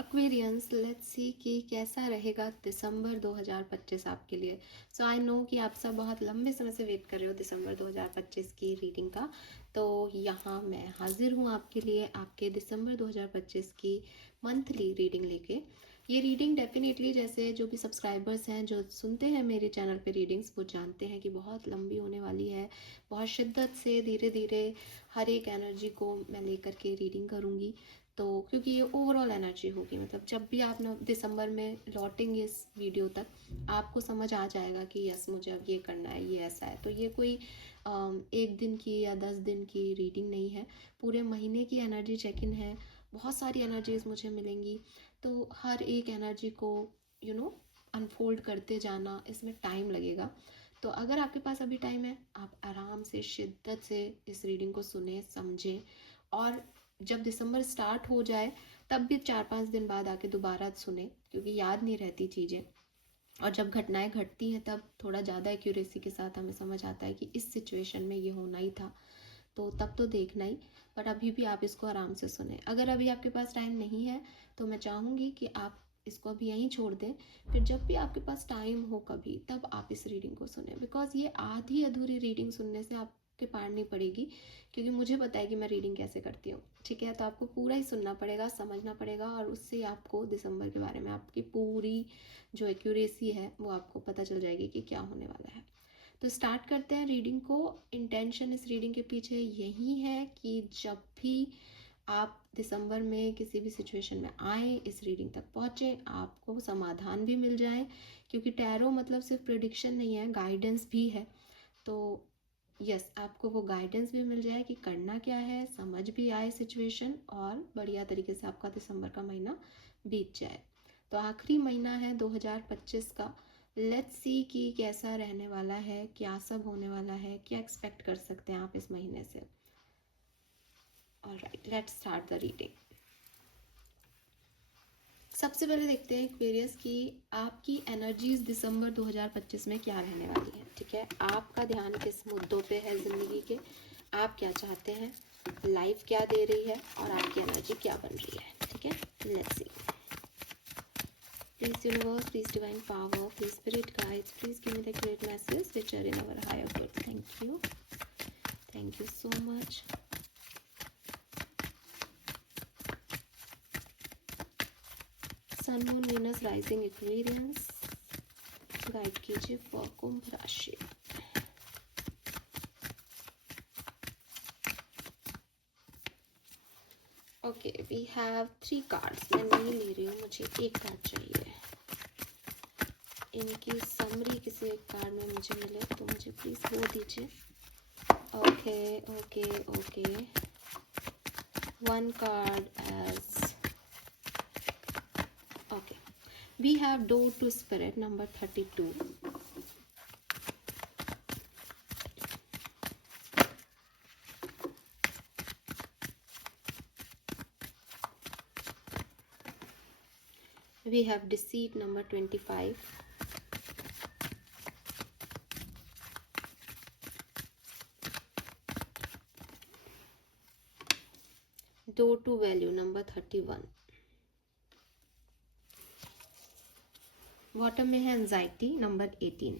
Aquarians, let's see कि कैसा रहेगा दिसंबर 2025 आपके लिए। सो आई नो कि आप सब बहुत लंबे समय से वेट कर रहे हो दिसंबर 2025 की रीडिंग का। तो यहाँ मैं हाजिर हूँ आपके लिए, आपके दिसंबर 2025 की मंथली रीडिंग लेके। ये रीडिंग डेफिनेटली, जैसे जो भी सब्सक्राइबर्स हैं जो सुनते हैं मेरे चैनल पे रीडिंग्स, वो जानते हैं कि बहुत लंबी होने वाली है। बहुत शिद्दत से धीरे धीरे हर एक एनर्जी को मैं लेकर के रीडिंग करूँगी। तो क्योंकि ये ओवरऑल एनर्जी होगी, मतलब जब भी आप दिसंबर में लौटेंगे इस वीडियो तक, आपको समझ आ जाएगा कि यस मुझे अब ये करना है, ये ऐसा है। तो ये कोई एक दिन की या 10 दिन की रीडिंग नहीं है, पूरे महीने की एनर्जी चेक इन है। बहुत सारी एनर्जीज मुझे मिलेंगी, तो हर एक एनर्जी को अनफोल्ड करते जाना, इसमें टाइम लगेगा। तो अगर आपके पास अभी टाइम है, आप आराम से शिद्दत से इस रीडिंग को सुने समझें, और जब दिसंबर स्टार्ट हो जाए तब भी 4-5 दिन बाद आके दोबारा सुने, क्योंकि याद नहीं रहती चीज़ें। और जब घटनाएं घटती हैं तब थोड़ा ज़्यादा एक्यूरेसी के साथ हमें समझ आता है कि इस सिचुएशन में ये होना ही था, तो तब तो देखना ही। बट अभी भी आप इसको आराम से सुने। अगर अभी आपके पास टाइम नहीं है तो मैं चाहूँगी कि आप इसको अभी यहीं छोड़ दें, फिर जब भी आपके पास टाइम हो कभी, तब आप इस रीडिंग को सुने। बिकॉज ये आधी अधूरी रीडिंग सुनने से आपके पार नहीं पड़ेगी, क्योंकि मुझे पता है कि मैं रीडिंग कैसे करती हूँ। ठीक है, तो आपको पूरा ही सुनना पड़ेगा, समझना पड़ेगा, और उससे आपको दिसंबर के बारे में आपकी पूरी जो एक्यूरेसी है वो आपको पता चल जाएगी कि क्या होने वाला है। तो स्टार्ट करते हैं रीडिंग को। इंटेंशन इस रीडिंग के पीछे यही है कि जब भी आप दिसंबर में किसी भी सिचुएशन में आए, इस रीडिंग तक पहुँचे, आपको समाधान भी मिल जाए, क्योंकि टैरो मतलब सिर्फ प्रिडिक्शन नहीं है, गाइडेंस भी है। तो यस, आपको वो गाइडेंस भी मिल जाए कि करना क्या है, समझ भी आए सिचुएशन, और बढ़िया तरीके से आपका दिसंबर का महीना बीत जाए। तो आखिरी महीना है 2025 का। लेट्स सी कि कैसा रहने वाला है, क्या सब होने वाला है, क्या एक्सपेक्ट कर सकते हैं आप इस महीने से। Alright, let's start the reading. सबसे पहले देखते हैं एक्वेरियस की आपकी एनर्जीज दिसंबर 2025 में क्या रहने वाली है। ठीक है, आपका ध्यान किस मुद्दों पे है ज़िंदगी के, आप क्या चाहते हैं, लाइफ क्या दे रही है, और आपकी एनर्जी क्या बन रही है। ठीक है, let's C. Please universe, please divine power, please spirit guides, please give me the great messages which are in our higher good. Thank you. Thank you so much. Sun, Moon, Venus, Rising, Aquarius, guide कीजिए for कुंभ राशि। Okay, we have 3 cards. मैं नहीं ले रही हूँ, मुझे एक कार्ड चाहिए। इनकी समरी किसी एक कार्ड में मुझे मिले तो मुझे प्लीज वो दीजिए। Okay okay okay, 1 card as okay. We have Door to Spirit number 32. We have Deceit number 25. Door to Value number 31. Bottom में है एंजाइटी नंबर 18.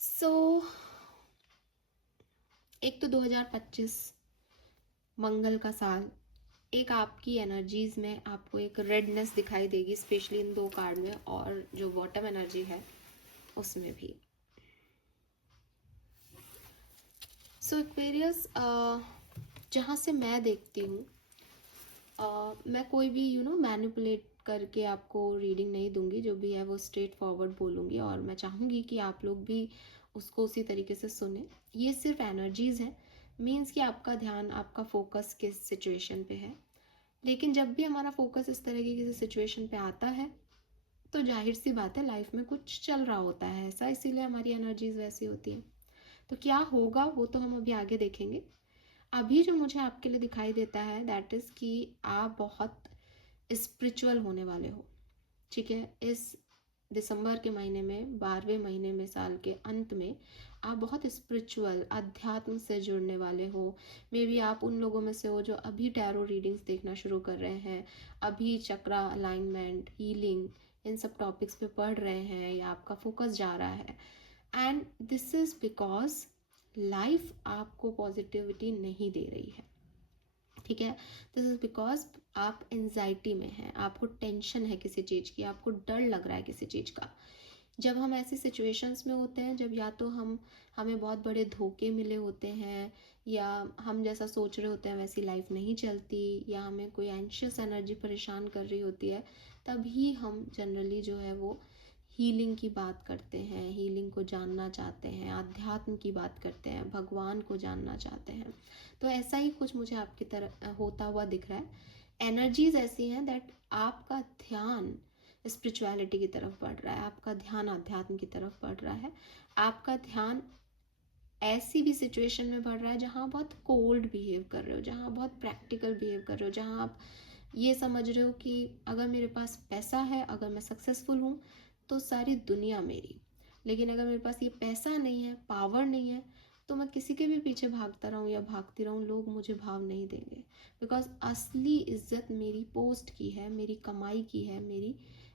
सो एक तो 2025 मंगल का साल, एक आपकी एनर्जीज में आपको एक रेडनेस दिखाई देगी, स्पेशली इन 2 कार्ड में, और जो बॉटम एनर्जी है उसमें भी। सो एक्वेरियस, जहाँ से मैं देखती हूँ, मैं कोई भी मैनिपुलेट करके आपको रीडिंग नहीं दूंगी, जो भी है वो स्ट्रेट फॉरवर्ड बोलूँगी, और मैं चाहूँगी कि आप लोग भी उसको उसी तरीके से सुने। ये सिर्फ एनर्जीज है, मीन्स कि आपका ध्यान, आपका फोकस किस सिचुएशन पे है। लेकिन जब भी हमारा फोकस इस तरह की किसी सिचुएशन पे आता है, तो जाहिर सी बात है लाइफ में कुछ चल रहा होता है ऐसा, इसीलिए हमारी एनर्जीज वैसी होती हैं। तो क्या होगा वो तो हम अभी आगे देखेंगे। अभी जो मुझे आपके लिए दिखाई देता है दैट इज़ कि आप बहुत स्पिरिचुअल होने वाले हो। ठीक है, इस दिसंबर के महीने में, 12वें महीने में, साल के अंत में आप बहुत स्पिरिचुअल, अध्यात्म से जुड़ने वाले हो। मे बी आप उन लोगों में से हो जो अभी टैरो रीडिंग्स देखना शुरू कर रहे हैं, अभी चक्रा अलाइनमेंट, हीलिंग, इन सब टॉपिक्स पे पढ़ रहे हैं, या आपका फोकस जा रहा है। And this is because life आपको पॉजिटिविटी नहीं दे रही है, ठीक है। दिस इज़ बिकॉज आप एंजाइटी में हैं, आपको टेंशन है किसी चीज़ की, आपको डर लग रहा है किसी चीज़ का। जब हम ऐसी सिचुएशंस में होते हैं, जब या तो हमें बहुत बड़े धोखे मिले होते हैं, या हम जैसा सोच रहे होते हैं वैसी लाइफ नहीं चलती, या हमें कोई एंशियस एनर्जी परेशान कर रही होती है, तभी हम जनरली जो है वो हीलिंग की बात करते हैं, हीलिंग को जानना चाहते हैं, आध्यात्म की बात करते हैं, भगवान को जानना चाहते हैं। तो ऐसा ही कुछ मुझे आपकी तरह होता हुआ दिख रहा है। एनर्जीज ऐसी हैं दैट आपका ध्यान स्पिरिचुअलिटी की तरफ बढ़ रहा है, आपका ध्यान अध्यात्म की तरफ बढ़ रहा है, आपका ध्यान ऐसी भी सिचुएशन में बढ़ रहा है जहाँ बहुत कोल्ड बिहेव कर रहे हो, जहाँ बहुत प्रैक्टिकल बिहेव कर रहे हो, जहाँ आप ये समझ रहे हो कि अगर मेरे पास पैसा है, अगर मैं सक्सेसफुल हूँ तो सारी दुनिया मेरी, लेकिन अगर मेरे पास ये पैसा नहीं है, पावर नहीं है, तो मैं किसी के भी पीछे भागता रहूँ या भागती रहूँ, लोग मुझे भाव नहीं देंगे। बिकॉज असली इज्जत मेरी पोस्ट की है, मेरी कमाई की है, मेरी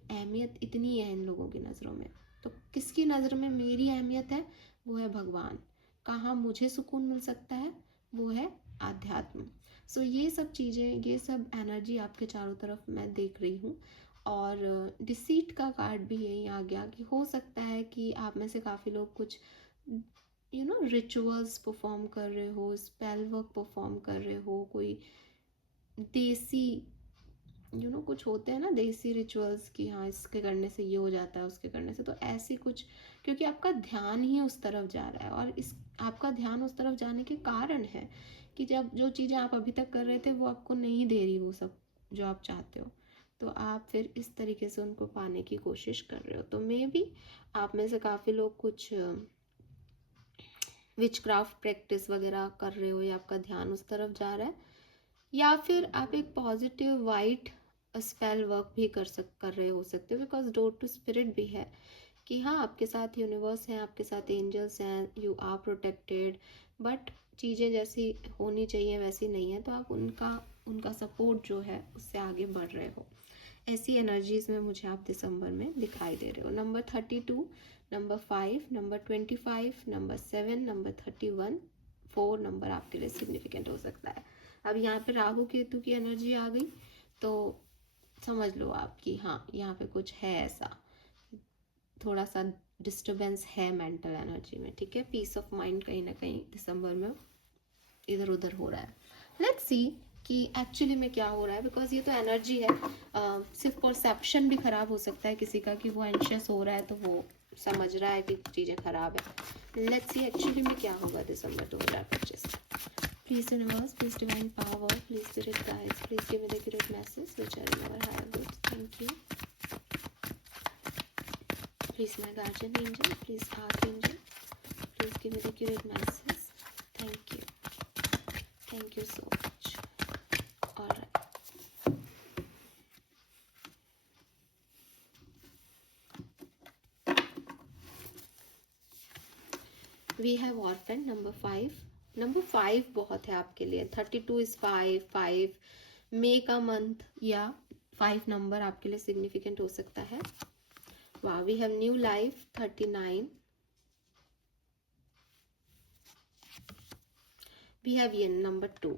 अहमियत इतनी है इन लोगों की नज़रों में। तो किसकी नज़र में मेरी अहमियत है? वो है भगवान। कहाँ मुझे सुकून मिल सकता है? वो है आध्यात्म। सो ये सब चीज़ें, ये सब एनर्जी आपके चारों तरफ मैं देख रही हूँ। और डिसीट का कार्ड भी यही आ गया कि हो सकता है कि आप में से काफ़ी लोग कुछ रिचुअल्स परफॉर्म कर रहे हो, स्पेल वर्क परफॉर्म कर रहे हो, कोई देसी कुछ होते हैं ना देसी रिचुअल्स कि हाँ इसके करने से ये हो जाता है, उसके करने से, तो ऐसी कुछ, क्योंकि आपका ध्यान ही उस तरफ जा रहा है, और इस आपका ध्यान उस तरफ जाने के कारण है कि जब जो चीज़ें आप अभी तक कर रहे थे वो आपको नहीं दे रही वो सब जो आप चाहते हो, तो आप फिर इस तरीके से उनको पाने की कोशिश कर रहे हो। तो मे बी आप में से काफ़ी लोग कुछ विचक्राफ्ट प्रैक्टिस वगैरह कर रहे हो, या आपका ध्यान उस तरफ जा रहा है, या फिर आप एक पॉजिटिव वाइट स्पेल वर्क भी कर रहे हो सकते हो, बिकॉज डोर टू स्पिरिट भी है कि हाँ आपके साथ यूनिवर्स हैं, आपके साथ एंजल्स हैं, यू आर प्रोटेक्टेड, बट चीज़ें जैसी होनी चाहिए वैसी नहीं है, तो आप उनका सपोर्ट जो है उससे आगे बढ़ रहे हो। ऐसी एनर्जीज में मुझे आप दिसंबर में दिखाई दे रहे हो। Number 32, number 5, number 25, number 7, number 31, 4 number आपके लिए सिग्निफिकेंट हो सकता है। अब यहाँ पे राहु केतु की एनर्जी आ गई, तो समझ लो आप कि हाँ यहाँ पे कुछ है ऐसा, थोड़ा सा डिस्टर्बेंस है मेंटल एनर्जी में, ठीक है। पीस ऑफ माइंड कहीं ना कहीं दिसंबर में इधर उधर हो रहा है। लेट्स सी कि एक्चुअली में क्या हो रहा है, बिकॉज ये तो एनर्जी है। सिर्फ परसेप्शन भी खराब हो सकता है किसी का कि वो एंशियस हो रहा है तो वो समझ रहा है कि चीज़ें खराब है। लेट्स सी एक्चुअली में क्या होगा दिसंबर 2025। Please universe, please divine power, please spirit guides, please give me the accurate message which are in our higher good. Thank you. Please my guardian angel, please archangel, please give me the accurate message. Thank you, thank you so much. All right. We have orphan number 5. Number 5 बहुत है आपके लिए। 32 is 5 मे का month या 5 number आपके लिए significant हो सकता है। वाह, we have new life 39, we have ये नंबर 2।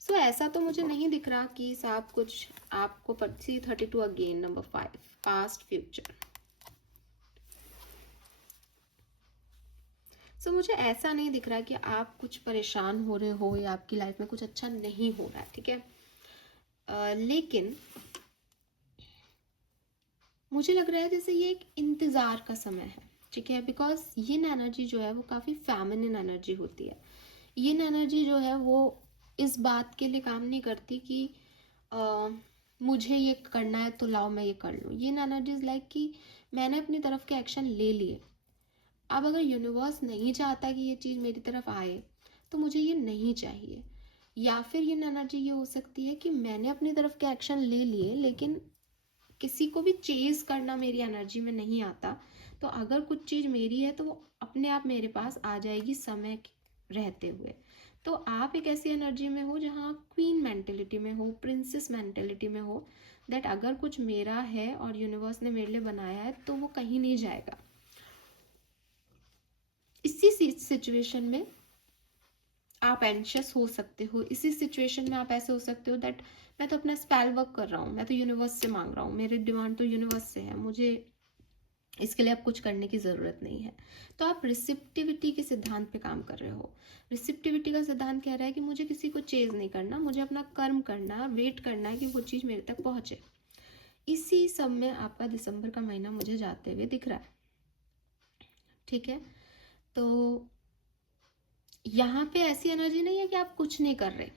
सो ऐसा तो मुझे नहीं दिख रहा कि साहब कुछ आपको 32 अगेन नंबर 5, पास्ट फ्यूचर। सो मुझे ऐसा नहीं दिख रहा कि आप कुछ परेशान हो रहे हो या आपकी लाइफ में कुछ अच्छा नहीं हो रहा है, ठीक है। लेकिन मुझे लग रहा है जैसे ये एक इंतज़ार का समय है, ठीक है। बिकॉज ये एनर्जी जो है वो काफ़ी फेमिनिन एनर्जी होती है। ये एनर्जी जो है वो इस बात के लिए काम नहीं करती कि मुझे ये करना है तो लाओ मैं ये कर लूँ। ये एनर्जी इज़ लाइक कि मैंने अपनी तरफ के एक्शन ले लिए, अब अगर यूनिवर्स नहीं चाहता कि ये चीज़ मेरी तरफ आए तो मुझे ये नहीं चाहिए। या फिर ये एनर्जी ये हो सकती है कि मैंने अपनी तरफ के एक्शन ले लिए लेकिन किसी को भी चेज करना मेरी एनर्जी में नहीं आता, तो अगर कुछ चीज़ मेरी है तो वो अपने आप मेरे पास आ जाएगी समय रहते हुए। तो आप एक ऐसी एनर्जी में हो जहाँ आप क्वीन मेंटेलिटी में हो, प्रिंसेस मेंटेलिटी में हो, दैट अगर कुछ मेरा है और यूनिवर्स ने मेरे लिए बनाया है तो वो कहीं नहीं जाएगा। इसी सिचुएशन में आप एंशियस हो सकते हो, इसी सिचुएशन में आप ऐसे हो सकते हो दैट मैं तो अपना स्पेल वर्क कर रहा हूँ, मैं तो यूनिवर्स से मांग रहा हूँ, मेरी डिमांड तो यूनिवर्स से है, मुझे इसके लिए अब कुछ करने की ज़रूरत नहीं है। तो आप रिसिप्टिविटी के सिद्धांत पे काम कर रहे हो। रिसिप्टिविटी का सिद्धांत कह रहा है कि मुझे किसी को चेज नहीं करना, मुझे अपना कर्म करना है, वेट करना है कि वो चीज़ मेरे तक पहुँचे। इसी सब में आपका दिसंबर का महीना मुझे जाते हुए दिख रहा है। ठीक है, तो यहाँ पे ऐसी एनर्जी नहीं है कि आप कुछ नहीं कर रहे,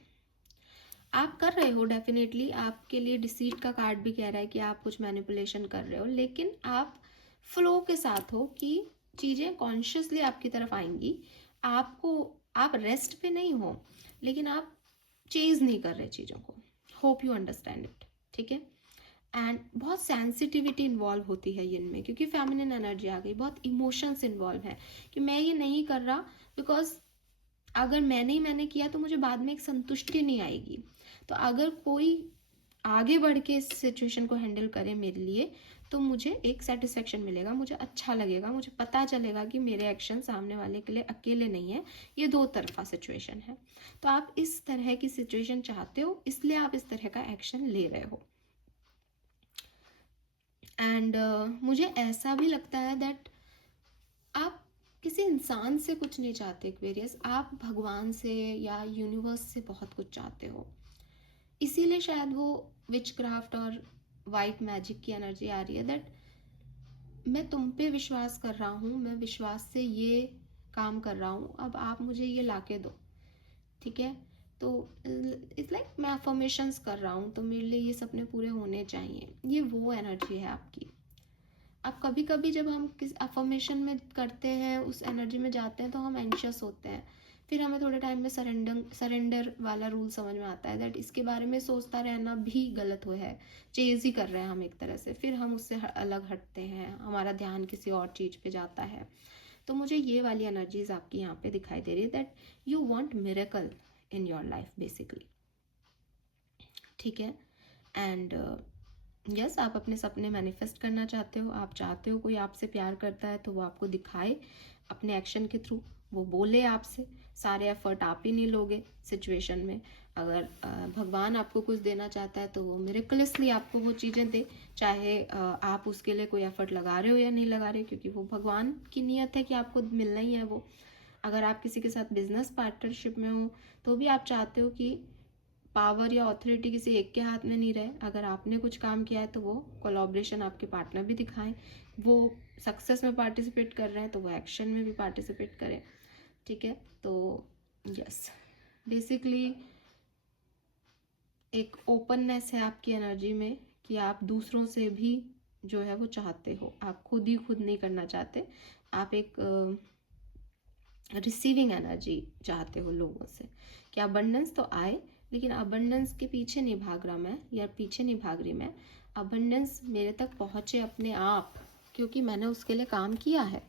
आप कर रहे हो डेफिनेटली। आपके लिए डिसीट का कार्ड भी कह रहा है कि आप कुछ मैनिपुलेशन कर रहे हो, लेकिन आप फ्लो के साथ हो कि चीज़ें कॉन्शियसली आपकी तरफ आएंगी। आप रेस्ट पे नहीं हो, लेकिन आप चेज नहीं कर रहे चीज़ों को। Hope you understand it. ठीक है, एंड बहुत सेंसिटिविटी इन्वॉल्व होती है इनमें, क्योंकि फेमिनिन एनर्जी आ गई, बहुत इमोशंस इन्वॉल्व है कि मैं ये नहीं कर रहा बिकॉज अगर मैंने किया तो मुझे बाद में एक संतुष्टि नहीं आएगी। तो अगर कोई आगे बढ़ के इस सिचुएशन को हैंडल करे मेरे लिए तो मुझे एक सेटिस्फेक्शन मिलेगा, मुझे अच्छा लगेगा, मुझे पता चलेगा कि मेरे एक्शन सामने वाले के लिए अकेले नहीं है, ये दो तरफा सिचुएशन है। तो आप इस तरह की सिचुएशन चाहते हो, इसलिए आप इस तरह का एक्शन ले रहे हो। एंड मुझे ऐसा भी लगता है दैट आप किसी इंसान से कुछ नहीं चाहते एक्वेरियस, आप भगवान से या यूनिवर्स से बहुत कुछ चाहते हो। इसीलिए शायद वो विच क्राफ्ट और वाइट मैजिक की एनर्जी आ रही है दैट मैं तुम पे विश्वास कर रहा हूँ, मैं विश्वास से ये काम कर रहा हूँ, अब आप मुझे ये लाके दो। ठीक है, तो इट्स लाइक मैं अफर्मेशंस कर रहा हूँ तो मेरे लिए ये सपने पूरे होने चाहिए, ये वो एनर्जी है आपकी। अब कभी कभी जब हम किस अफर्मेशन में करते हैं, उस एनर्जी में जाते हैं तो हम एंशियस होते हैं, फिर हमें थोड़े टाइम में सरेंडर वाला रूल समझ में आता है दैट इसके बारे में सोचता रहना भी गलत हो है, चेज ही कर रहे हैं हम एक तरह से, फिर हम उससे अलग हटते हैं, हमारा ध्यान किसी और चीज़ पे जाता है। तो मुझे ये वाली एनर्जीज आपकी यहाँ पे दिखाई दे रही है that you want miracle in your life basically. ठीक है, एंड यस आप अपने सपने मैनिफेस्ट करना चाहते हो, आप चाहते हो कोई आपसे प्यार करता है तो वो आपको दिखाए अपने एक्शन के थ्रू, वो बोले आपसे, सारे एफर्ट आप ही नहीं लोगे सिचुएशन में। अगर भगवान आपको कुछ देना चाहता है तो वो मिरेकलसली आपको वो चीज़ें दे, चाहे आप उसके लिए कोई एफर्ट लगा रहे हो या नहीं लगा रहे, क्योंकि वो भगवान की नियत है कि आपको मिलना ही है वो। अगर आप किसी के साथ बिजनेस पार्टनरशिप में हो तो भी आप चाहते हो कि पावर या अथॉरिटी किसी एक के हाथ में नहीं रहे, अगर आपने कुछ काम किया है तो वो कोलैबोरेशन आपके पार्टनर भी दिखाएं, वो सक्सेस में पार्टिसिपेट कर रहे हैं तो वो एक्शन में भी पार्टिसिपेट करें। ठीक है, तो यस बेसिकली एक ओपननेस है आपकी एनर्जी में कि आप दूसरों से भी जो है वो चाहते हो, आप खुद ही खुद नहीं करना चाहते, आप एक रिसीविंग एनर्जी चाहते हो लोगों से कि अबंडेंस तो आए, लेकिन अबंडेंस के पीछे नहीं भाग रहा मैं या पीछे नहीं भाग रही मैं, अबंडेंस मेरे तक पहुँचे अपने आप क्योंकि मैंने उसके लिए काम किया है।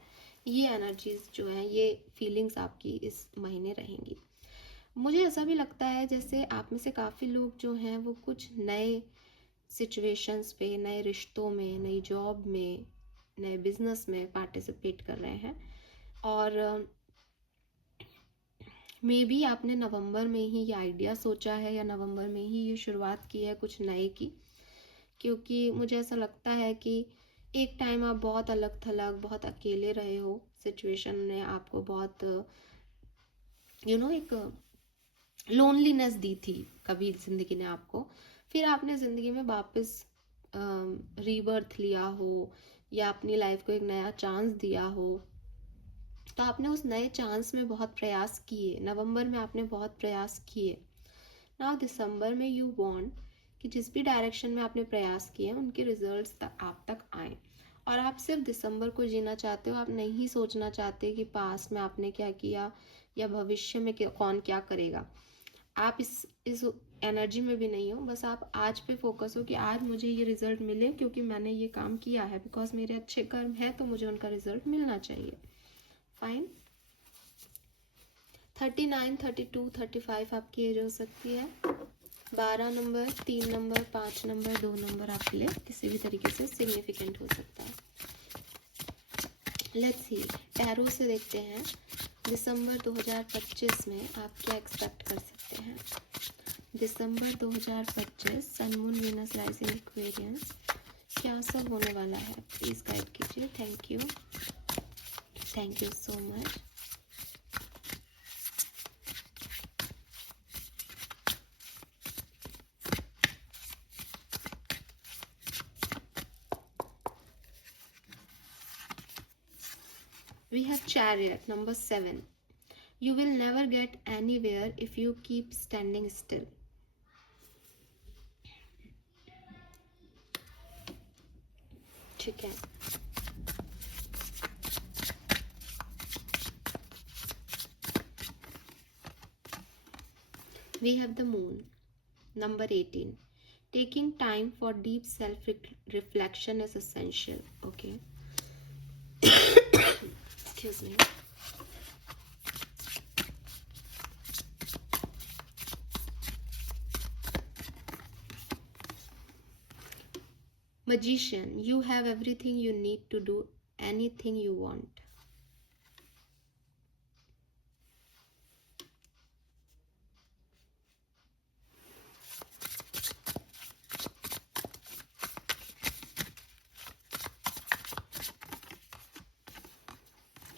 ये एनर्जीज जो हैं, ये फीलिंग्स आपकी इस महीने रहेंगी। मुझे ऐसा भी लगता है जैसे आप में से काफ़ी लोग जो हैं वो कुछ नए सिचुएशंस पे, नए रिश्तों में, नई जॉब में, नए बिजनेस में पार्टिसिपेट कर रहे हैं, और मे बी आपने नवंबर में ही ये आइडिया सोचा है या नवंबर में ही ये शुरुआत की है कुछ नए की, क्योंकि मुझे ऐसा लगता है कि एक टाइम आप बहुत अलग थलग, बहुत अकेले रहे हो, सिचुएशन ने आपको बहुत एक लोनलीनेस दी थी कभी ज़िंदगी ने आपको, फिर आपने ज़िंदगी में वापस रीबर्थ लिया हो या अपनी लाइफ को एक नया चांस दिया हो, तो आपने उस नए चांस में बहुत प्रयास किए, नवंबर में आपने बहुत प्रयास किए। नाउ दिसंबर में यू वांट कि जिस भी डायरेक्शन में आपने प्रयास किए उनके रिजल्ट्स आप तक आए, और आप सिर्फ दिसंबर को जीना चाहते हो, आप नहीं सोचना चाहते कि पास्ट में आपने क्या किया या भविष्य में कौन क्या करेगा। आप इस एनर्जी में भी नहीं हो, बस आप आज पे फोकस हो कि आज मुझे ये रिजल्ट मिले क्योंकि मैंने ये काम किया है, बिकॉज मेरे अच्छे कर्म हैं तो मुझे उनका रिजल्ट मिलना चाहिए। फाइन। 39, 32, 35 आपकी एज हो सकती है। 12 नंबर, 3 नंबर, 5 नंबर, 2 नंबर आपके लिए किसी भी तरीके से सिग्निफिकेंट हो सकता है। लेट्स सी, टैरो से देखते हैं दिसंबर 2025 में आप क्या एक्सपेक्ट कर सकते हैं। दिसंबर 2025, sun moon Venus rising Aquarians, क्या सब होने वाला है, प्लीज गाइड कीजिए। Thank you, thank you so much. We have Chariot, number 7. You will never get anywhere if you keep standing still. ठीक है। We have the Moon, number 18. Taking time for deep self-reflection is essential. Okay. Excuse me. Magician, you have everything you need to do anything you want.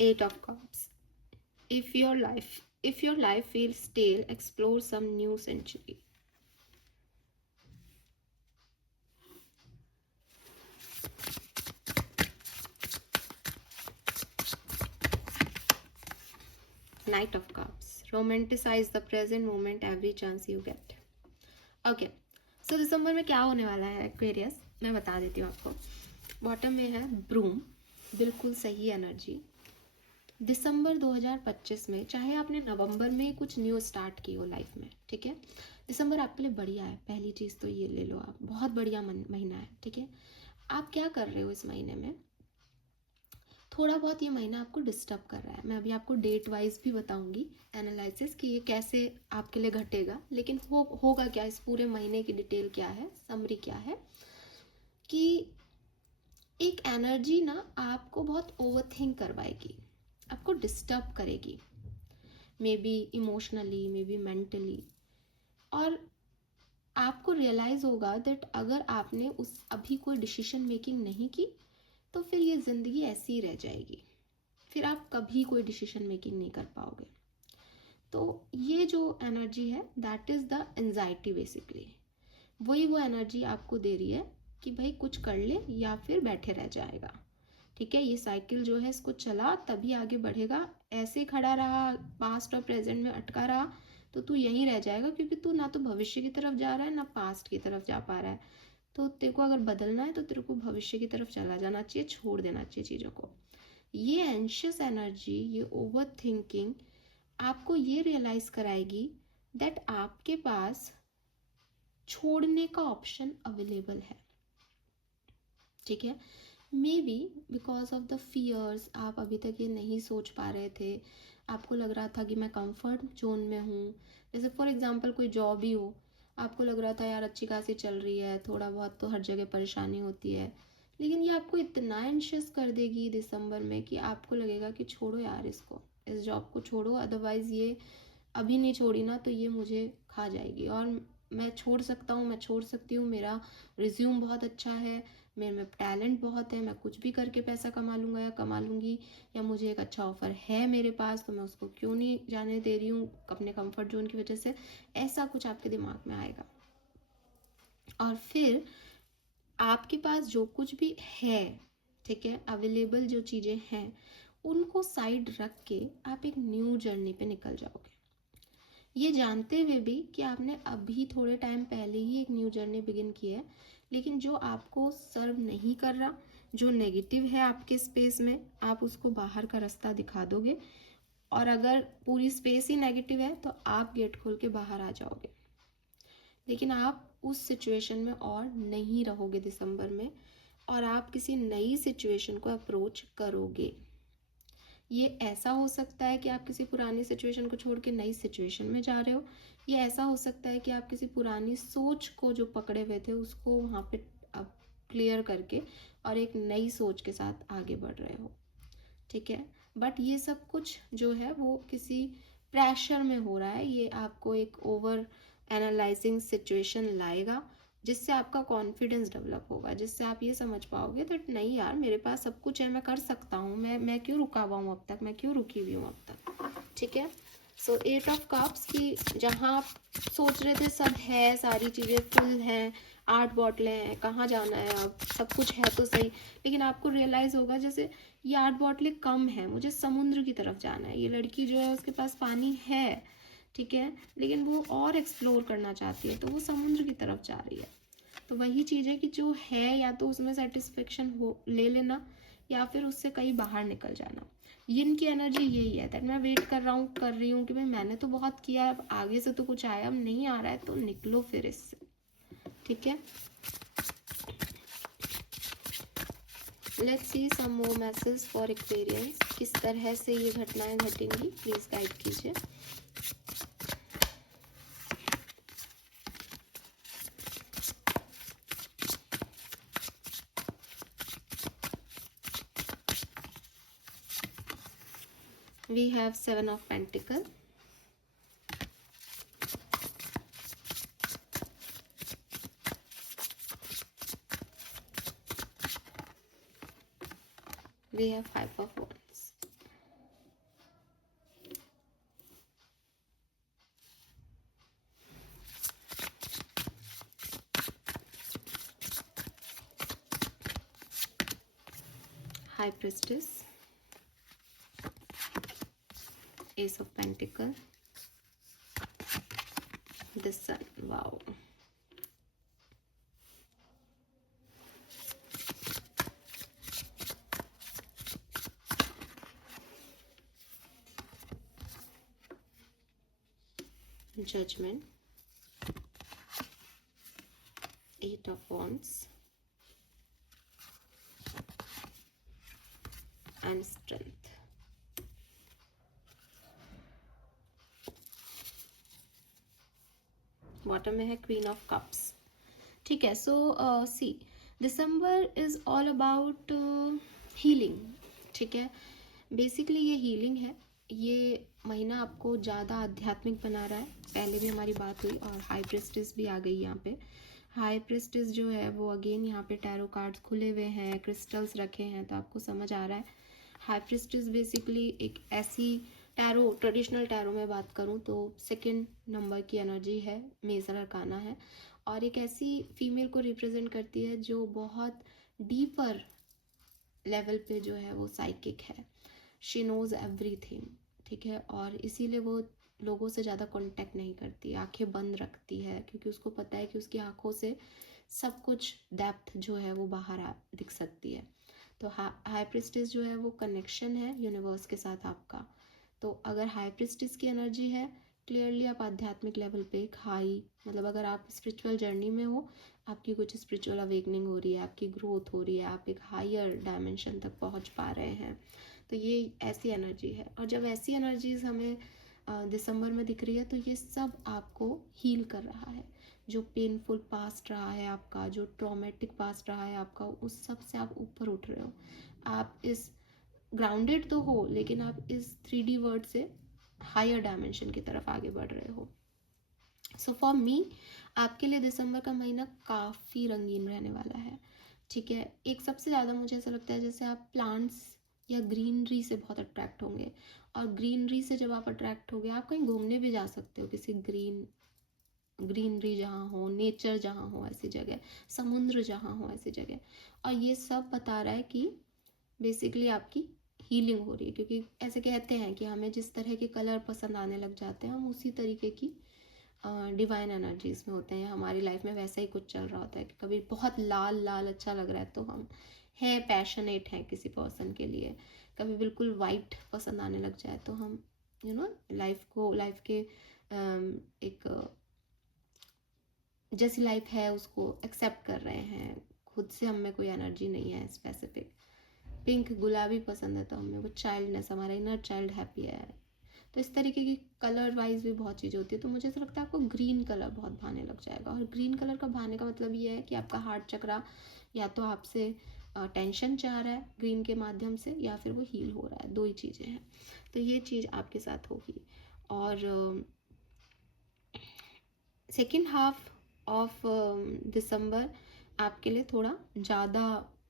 Eight of Cups. If your life feels stale, explore some new century. Knight of Cups. Romanticize the present moment every chance you get. Okay, so दिसंबर में क्या होने वाला है Aquarius, मैं बता देती हूँ आपको। बॉटम में है ब्रूम, बिल्कुल सही एनर्जी। दिसंबर 2025 में, चाहे आपने नवंबर में कुछ न्यू स्टार्ट की हो लाइफ में, ठीक है, दिसंबर आपके लिए बढ़िया है। पहली चीज़ तो ये ले लो आप, बहुत बढ़िया महीना है। ठीक है, आप क्या कर रहे हो इस महीने में, थोड़ा बहुत ये महीना आपको डिस्टर्ब कर रहा है। मैं अभी आपको डेट वाइज भी बताऊंगी एनालिसिस कि ये कैसे आपके लिए घटेगा, लेकिन होगा क्या, इस पूरे महीने की डिटेल क्या है, समरी क्या है, कि एक एनर्जी ना आपको बहुत ओवरथिंक करवाएगी, आपको डिस्टर्ब करेगी, may be emotionally, may be mentally, और आपको रियलाइज होगा दैट अगर आपने उस अभी कोई डिसीजन मेकिंग नहीं की तो फिर ये ज़िंदगी ऐसी ही रह जाएगी, फिर आप कभी कोई डिसीजन मेकिंग नहीं कर पाओगे। तो ये जो एनर्जी है that is the anxiety, basically वही वो एनर्जी आपको दे रही है कि भाई कुछ कर ले या फिर बैठे रह जाएगा। ठीक है, ये साइकिल जो है इसको चला तभी आगे बढ़ेगा, ऐसे खड़ा रहा पास्ट और प्रेजेंट में अटका रहा तो तू यहीं रह जाएगा, क्योंकि तू ना तो भविष्य की तरफ जा रहा है ना पास्ट की तरफ जा पा रहा है। तो तेरे को अगर बदलना है तो तेरे को भविष्य की तरफ चला जाना चाहिए, छोड़ देना चाहिए चीज़ों को। ये एंशियस एनर्जी, ये ओवर थिंकिंग आपको ये रियलाइज कराएगी दैट आपके पास छोड़ने का ऑप्शन अवेलेबल है। ठीक है, maybe because of the fears आप अभी तक ये नहीं सोच पा रहे थे, आपको लग रहा था कि मैं कंफर्ट जोन में हूँ। जैसे फॉर एग्जांपल कोई जॉब ही हो, आपको लग रहा था यार अच्छी खासी चल रही है, थोड़ा बहुत तो हर जगह परेशानी होती है, लेकिन ये आपको इतना एंशियस कर देगी दिसंबर में कि आपको लगेगा कि छोड़ो यार इसको, इस जॉब को छोड़ो, अदरवाइज़ ये अभी नहीं छोड़ी ना तो ये मुझे खा जाएगी, और मैं छोड़ सकता हूँ, मैं छोड़ सकती हूँ, मेरा रिज्यूम बहुत अच्छा है, मेरे में टैलेंट बहुत है, मैं कुछ भी करके पैसा कमा लूँगा या कमा लूँगी, या मुझे एक अच्छा ऑफर है मेरे पास तो मैं उसको क्यों नहीं जाने दे रही हूँ अपने कंफर्ट जोन की वजह से। ऐसा कुछ आपके दिमाग में आएगा, और फिर आपके पास जो कुछ भी है, ठीक है, अवेलेबल जो चीज़ें हैं उनको साइड रख के आप एक न्यू जर्नी पे निकल जाओगे, ये जानते हुए भी कि आपने अभी थोड़े टाइम पहले ही एक न्यू जर्नी बिगिन की है, लेकिन जो आपको सर्व नहीं कर रहा, जो नेगेटिव है आपके स्पेस में, आप उसको बाहर का रास्ता दिखा दोगे, और अगर पूरी स्पेस ही नेगेटिव है तो आप गेट खोल के बाहर आ जाओगे, लेकिन आप उस सिचुएशन में और नहीं रहोगे दिसंबर में, और आप किसी नई सिचुएशन को अप्रोच करोगे। ये ऐसा हो सकता है कि आप किसी पुरानी सिचुएशन को छोड़ के नई सिचुएशन में जा रहे हो, ये ऐसा हो सकता है कि आप किसी पुरानी सोच को जो पकड़े हुए थे उसको वहाँ पे अब क्लियर करके और एक नई सोच के साथ आगे बढ़ रहे हो, ठीक है। बट ये सब कुछ जो है वो किसी प्रेशर में हो रहा है, ये आपको एक ओवर एनालाइजिंग सिचुएशन लाएगा जिससे आपका कॉन्फिडेंस डेवलप होगा, जिससे आप ये समझ पाओगे दैट नहीं यार मेरे पास सब कुछ है, मैं कर सकता हूँ, मैं क्यों रुका हुआ हूँ अब तक, मैं क्यों रुकी हुई हूँ अब तक, ठीक है। सो 8 ऑफ कप्स की जहाँ आप सोच रहे थे सब है, सारी चीज़ें फुल हैं, 8 बॉटलें हैं, कहाँ जाना है अब, सब कुछ है तो सही, लेकिन आपको रियलाइज़ होगा जैसे ये 8 बॉटलें कम है, मुझे समुद्र की तरफ जाना है। ये लड़की जो है उसके पास पानी है, ठीक है, लेकिन वो और एक्सप्लोर करना चाहती है तो वो समुद्र की तरफ जा रही है। तो वही चीज़ है कि जो है या तो उसमें सेटिस्फेक्शन हो ले लेना या फिर उससे कहीं बाहर निकल जाना। यिन की एनर्जी यही है दैट मैं वेट कर रहा हूँ, कर रही हूँ कि भाई मैंने तो बहुत किया, अब आगे से तो कुछ आया, अब नहीं आ रहा है तो निकलो फिर इससे, ठीक है। Let's see some more message for Aquarians, किस तरह से ये घटनाएं घटेंगी, प्लीज गाइड कीजिए। We have 7 of Pentacles, we have 5 of Wands, High Priestess, Ace of Pentacles, the Sun. Wow. Judgment, 8 of Wands, and Strength. Bottom में है queen of cups, ठीक है। सो सी दिसंबर इज ऑल अबाउट हीलिंग, ठीक है। Basically ये healing है, ये महीना आपको ज़्यादा आध्यात्मिक बना रहा है। पहले भी हमारी बात हुई और हाई प्रेस्टिस भी आ गई यहाँ पे। हाई प्रेस्टिस जो है वो अगेन यहाँ पे टैरो कार्ड्स खुले हुए हैं, क्रिस्टल्स रखे हैं, तो आपको समझ आ रहा है। हाई प्रेस्टिस बेसिकली एक ऐसी टैरो, ट्रेडिशनल टैरो में बात करूँ तो सेकंड नंबर की एनर्जी है, मेजर अरकाना है, और एक ऐसी फीमेल को रिप्रेजेंट करती है जो बहुत डीपर लेवल पे जो है वो साइकिक है, शी नोज एवरीथिंग, ठीक है। और इसीलिए वो लोगों से ज़्यादा कांटेक्ट नहीं करती, आंखें बंद रखती है, क्योंकि उसको पता है कि उसकी आंखों से सब कुछ डेप्थ जो है वो बाहर दिख सकती है। तो हाई प्रिस्टिस जो है वो कनेक्शन है यूनिवर्स के साथ आपका। तो अगर हाई प्रिस्टिस की एनर्जी है, क्लियरली आप आध्यात्मिक लेवल पे एक हाई, मतलब अगर आप स्पिरिचुअल जर्नी में हो, आपकी कुछ स्पिरिचुअल अवेकनिंग हो रही है, आपकी ग्रोथ हो रही है, आप एक हायर डायमेंशन तक पहुंच पा रहे हैं, तो ये ऐसी एनर्जी है। और जब ऐसी एनर्जीज हमें दिसंबर में दिख रही है तो ये सब आपको हील कर रहा है। जो पेनफुल पास्ट रहा है आपका, जो ट्रॉमेटिक पास्ट रहा है आपका, उस सब से आप ऊपर उठ रहे हो। आप इस ग्राउंडेड तो हो, लेकिन आप इस 3D वर्ल्ड से हायर डायमेंशन की तरफ आगे बढ़ रहे हो। सो फॉर मी आपके लिए दिसंबर का महीना काफ़ी रंगीन रहने वाला है, ठीक है। एक सबसे ज़्यादा मुझे ऐसा लगता है जैसे आप प्लांट्स या ग्रीनरी से बहुत अट्रैक्ट होंगे, और ग्रीनरी से जब आप अट्रैक्ट होगे, आप कहीं घूमने भी जा सकते हो, किसी ग्रीनरी जहाँ हो, नेचर जहाँ हो ऐसी जगह, समुद्र जहाँ हो ऐसी जगह। और ये सब बता रहा है कि बेसिकली आपकी हीलिंग हो रही है, क्योंकि ऐसे कहते हैं कि हमें जिस तरह के कलर पसंद आने लग जाते हैं हम उसी तरीके की डिवाइन एनर्जीज में होते हैं। हमारी लाइफ में वैसा ही कुछ चल रहा होता है कि कभी बहुत लाल लाल अच्छा लग रहा है तो हम हैं पैशनेट हैं किसी पर्सन के लिए, कभी बिल्कुल वाइट पसंद आने लग जाए तो हम लाइफ के एक जैसी लाइफ है उसको एक्सेप्ट कर रहे हैं। खुद से हम में कोई एनर्जी नहीं है स्पेसिफिक। पिंक गुलाबी पसंद है तो हमें वो चाइल्डनेस, हमारा इनर चाइल्ड हैप्पी है। तो इस तरीके की कलर वाइज भी बहुत चीज़ें होती है। तो मुझे ऐसा लगता है आपको ग्रीन कलर बहुत भाने लग जाएगा। और ग्रीन कलर का भाने का मतलब ये है कि आपका हार्ट चक्रा या तो आपसे टेंशन चाह रहा है ग्रीन के माध्यम से, या फिर वो हील हो रहा है। दो ही चीज़ें हैं। तो ये चीज़ आपके साथ होगी। और सेकेंड हाफ ऑफ दिसंबर आपके लिए थोड़ा ज़्यादा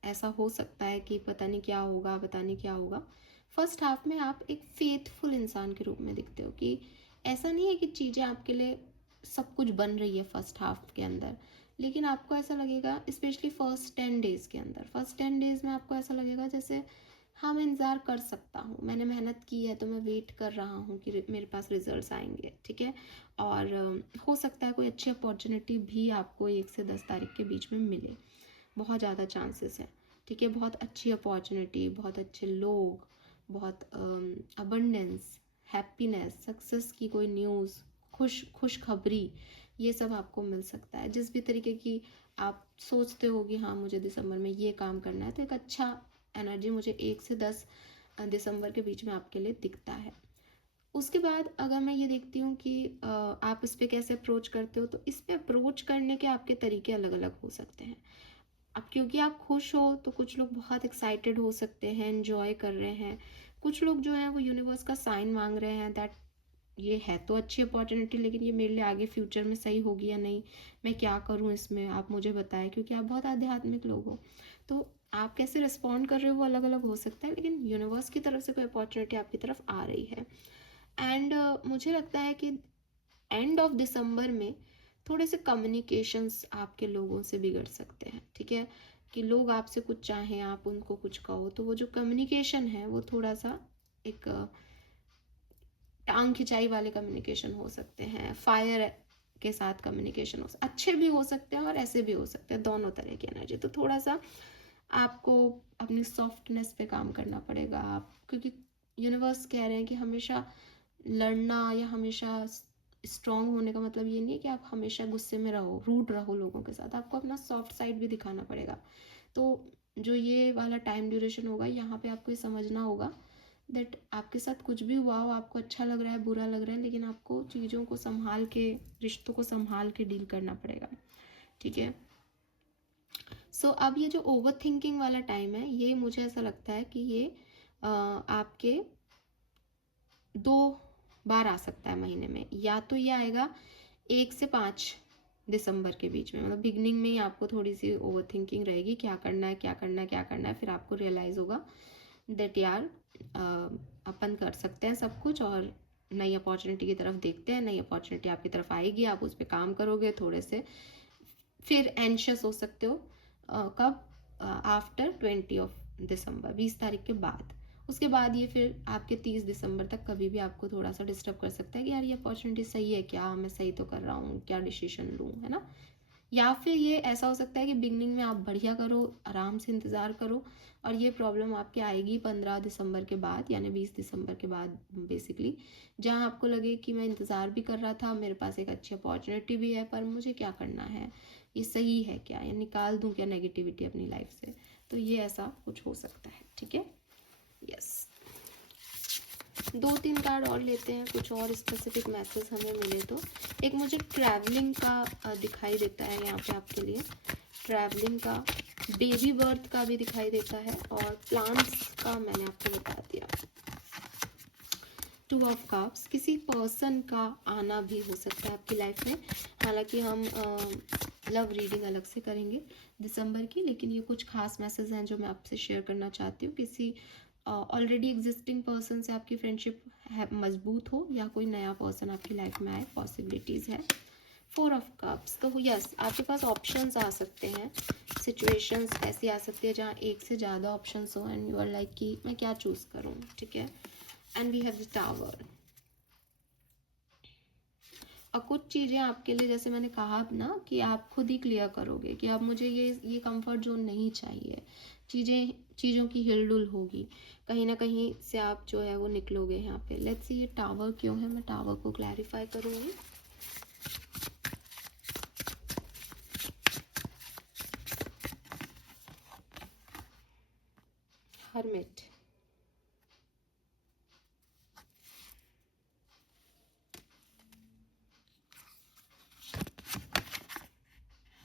ऐसा हो सकता है कि पता नहीं क्या होगा, पता नहीं क्या होगा। फर्स्ट हाफ में आप एक फेथफुल इंसान के रूप में दिखते हो, कि ऐसा नहीं है कि चीज़ें आपके लिए सब कुछ बन रही है फर्स्ट हाफ के अंदर, लेकिन आपको ऐसा लगेगा स्पेशली फर्स्ट 10 डेज़ के अंदर, फर्स्ट 10 डेज़ में आपको ऐसा लगेगा जैसे हाँ मैं इंतज़ार कर सकता हूँ, मैंने मेहनत की है तो मैं वेट कर रहा हूँ कि मेरे पास रिजल्ट्स आएंगे, ठीक है। और हो सकता है कोई अच्छी अपॉर्चुनिटी भी आपको 1 से 10 तारीख के बीच में मिले, बहुत ज़्यादा चांसेस है, ठीक है। बहुत अच्छी अपॉर्चुनिटी, बहुत अच्छे लोग, बहुत अबंडेंस, हैप्पीनेस, सक्सेस की कोई न्यूज़, खुशखबरी, ये सब आपको मिल सकता है। जिस भी तरीके की आप सोचते हो कि हाँ मुझे दिसंबर में ये काम करना है, तो एक अच्छा एनर्जी मुझे 1 से 10 दिसंबर के बीच में आपके लिए दिखता है। उसके बाद अगर मैं ये देखती हूँ कि आप इस पर कैसे अप्रोच करते हो, तो इस पर अप्रोच करने के आपके तरीके अलग अलग हो सकते हैं। अब क्योंकि आप खुश हो तो कुछ लोग बहुत एक्साइटेड हो सकते हैं, एंजॉय कर रहे हैं। कुछ लोग जो हैं वो यूनिवर्स का साइन मांग रहे हैं दैट ये है तो अच्छी अपॉर्चुनिटी, लेकिन ये मेरे लिए आगे फ्यूचर में सही होगी या नहीं, मैं क्या करूँ इसमें, आप मुझे बताएं। क्योंकि आप बहुत आध्यात्मिक लोग हो, तो आप कैसे रिस्पॉन्ड कर रहे हो वो अलग अलग हो सकता है, लेकिन यूनिवर्स की तरफ से कोई अपॉर्चुनिटी आपकी तरफ आ रही है। एंड मुझे लगता है कि एंड ऑफ दिसंबर में थोड़े से कम्युनिकेशंस आपके लोगों से बिगड़ सकते हैं, ठीक है। कि लोग आपसे कुछ चाहें, आप उनको कुछ कहो, तो वो जो कम्युनिकेशन है वो थोड़ा सा एक टांग खिंचाई वाले कम्युनिकेशन हो सकते हैं, फायर के साथ कम्युनिकेशन अच्छे भी हो सकते हैं और ऐसे भी हो सकते हैं, दोनों तरह की एनर्जी। तो थोड़ा सा आपको अपनी सॉफ्टनेस पे काम करना पड़ेगा आप, क्योंकि यूनिवर्स कह रहे हैं कि हमेशा लड़ना या हमेशा स्ट्रांग होने का मतलब ये नहीं है कि आप हमेशा गुस्से में रहो, रूड रहो लोगों के साथ, आपको अपना सॉफ्ट साइड भी दिखाना पड़ेगा। तो जो ये वाला टाइम ड्यूरेशन होगा, यहाँ पे आपको ये समझना होगा दैट आपके साथ कुछ भी हुआ हो, आपको अच्छा लग रहा है, बुरा लग रहा है, लेकिन आपको चीज़ों को संभाल के, रिश्तों को संभाल के डील करना पड़ेगा, ठीक है। सो अब ये जो ओवर थिंकिंग वाला टाइम है, ये मुझे ऐसा लगता है कि ये आपके 2 बार आ सकता है महीने में। या तो ये आएगा 1 से 5 दिसंबर के बीच में, मतलब बिगनिंग में ही आपको थोड़ी सी ओवर थिंकिंग रहेगी, क्या करना है क्या करना है क्या करना है। फिर आपको रियलाइज़ होगा दैट यार अपन कर सकते हैं सब कुछ, और नई अपॉर्चुनिटी की तरफ देखते हैं, नई अपॉर्चुनिटी आपकी तरफ आएगी, आप उस पर काम करोगे थोड़े से। फिर एंशियस हो सकते हो कब, आफ्टर 20 दिसंबर, 20 तारीख के बाद। उसके बाद ये फिर आपके 30 दिसंबर तक कभी भी आपको थोड़ा सा डिस्टर्ब कर सकता है कि यार ये अपॉर्चुनिटी सही है क्या, मैं सही तो कर रहा हूँ, क्या डिसीजन लूँ, है ना। या फिर ये ऐसा हो सकता है कि बिगनिंग में आप बढ़िया करो, आराम से इंतज़ार करो, और ये प्रॉब्लम आपके आएगी 15 दिसंबर के बाद, यानी 20 दिसंबर के बाद बेसिकली, जहाँ आपको लगे कि मैं इंतज़ार भी कर रहा था, मेरे पास एक अच्छी अपॉर्चुनिटी भी है, पर मुझे क्या करना है, ये सही है क्या, या निकाल दूँ क्या नेगेटिविटी अपनी लाइफ से। तो ये ऐसा कुछ हो सकता है, ठीक है। यस, 2-3 कार्ड और लेते हैं, कुछ और स्पेसिफिक मैसेज हमें मिले तो। एक मुझे ट्रैवलिंग का दिखाई देता है यहाँ पे आपके लिए, ट्रैवलिंग का, बेबी बर्थ का भी दिखाई देता है, और प्लांट्स का मैंने आपको बता दिया। 2 ऑफ कप्स, किसी पर्सन का आना भी हो सकता है आपकी लाइफ में। हालांकि हम लव रीडिंग अलग से करेंगे दिसंबर की, लेकिन ये कुछ खास मैसेज हैं जो मैं आपसे शेयर करना चाहती हूँ। किसी ऑलरेडी एग्जिस्टिंग पर्सन से आपकी फ्रेंडशिप मजबूत हो, या कोई नया पर्सन आपकी लाइफ में आए, पॉसिबिलिटीज़ है। 4 ऑफ कप्स, तो यस आपके पास ऑप्शंस आ सकते हैं, सिचुएशंस ऐसी आ सकती है जहाँ एक से ज़्यादा ऑप्शंस हो, एंड यू आर लाइक कि मैं क्या चूज़ करूँ, ठीक है। And we have the tower. और कुछ चीज़ें आपके लिए, जैसे मैंने कहा ना, कि आप खुद ही क्लियर करोगे कि अब मुझे ये कंफर्ट जोन नहीं चाहिए, चीज़ों की हिलडुल होगी, कहीं ना कहीं से आप जो है वो निकलोगे यहाँ पे। लेट्स सी ये टावर क्यों है, मैं टावर को क्लैरिफाई करूँगी। Hermit,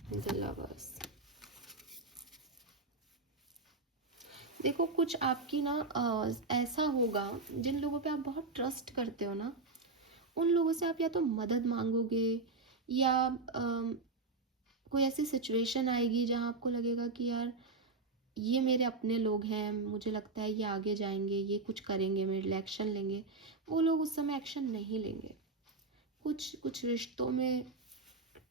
the lovers. देखो कुछ आपकी ना ऐसा होगा, जिन लोगों पे आप बहुत ट्रस्ट करते हो ना, उन लोगों से आप या तो मदद मांगोगे, या कोई ऐसी सिचुएशन आएगी जहाँ आपको लगेगा कि यार ये मेरे अपने लोग हैं, मुझे लगता है ये आगे जाएंगे, ये कुछ करेंगे, मेरे लिए एक्शन लेंगे। वो लोग उस समय एक्शन नहीं लेंगे। कुछ कुछ रिश्तों में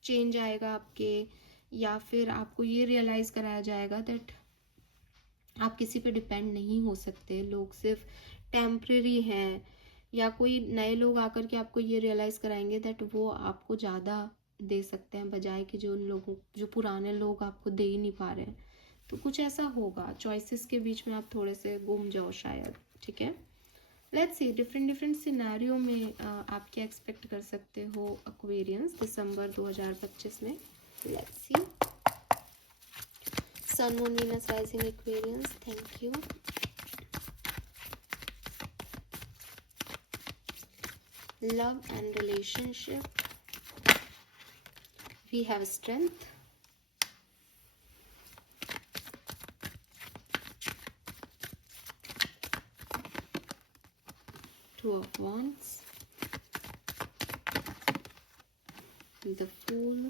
चेंज आएगा आपके, या फिर आपको ये रियलाइज़ कराया जाएगा दैट आप किसी पे डिपेंड नहीं हो सकते, लोग सिर्फ टेम्परेरी हैं, या कोई नए लोग आकर के आपको ये रियलाइज़ कराएंगे दैट वो आपको ज़्यादा दे सकते हैं, बजाय कि जो पुराने लोग आपको दे ही नहीं पा रहे हैं। तो कुछ ऐसा होगा, चॉइसेस के बीच में आप थोड़े से गुम जाओ शायद। ठीक है, let's C different different scenario में आप क्या एक्सपेक्ट कर सकते हो एक्वेरियंस दिसंबर 2025 में। Let's see sun moon Venus rising Aquarians, thank you. Love and relationship, we have strength, two of wands, the fool,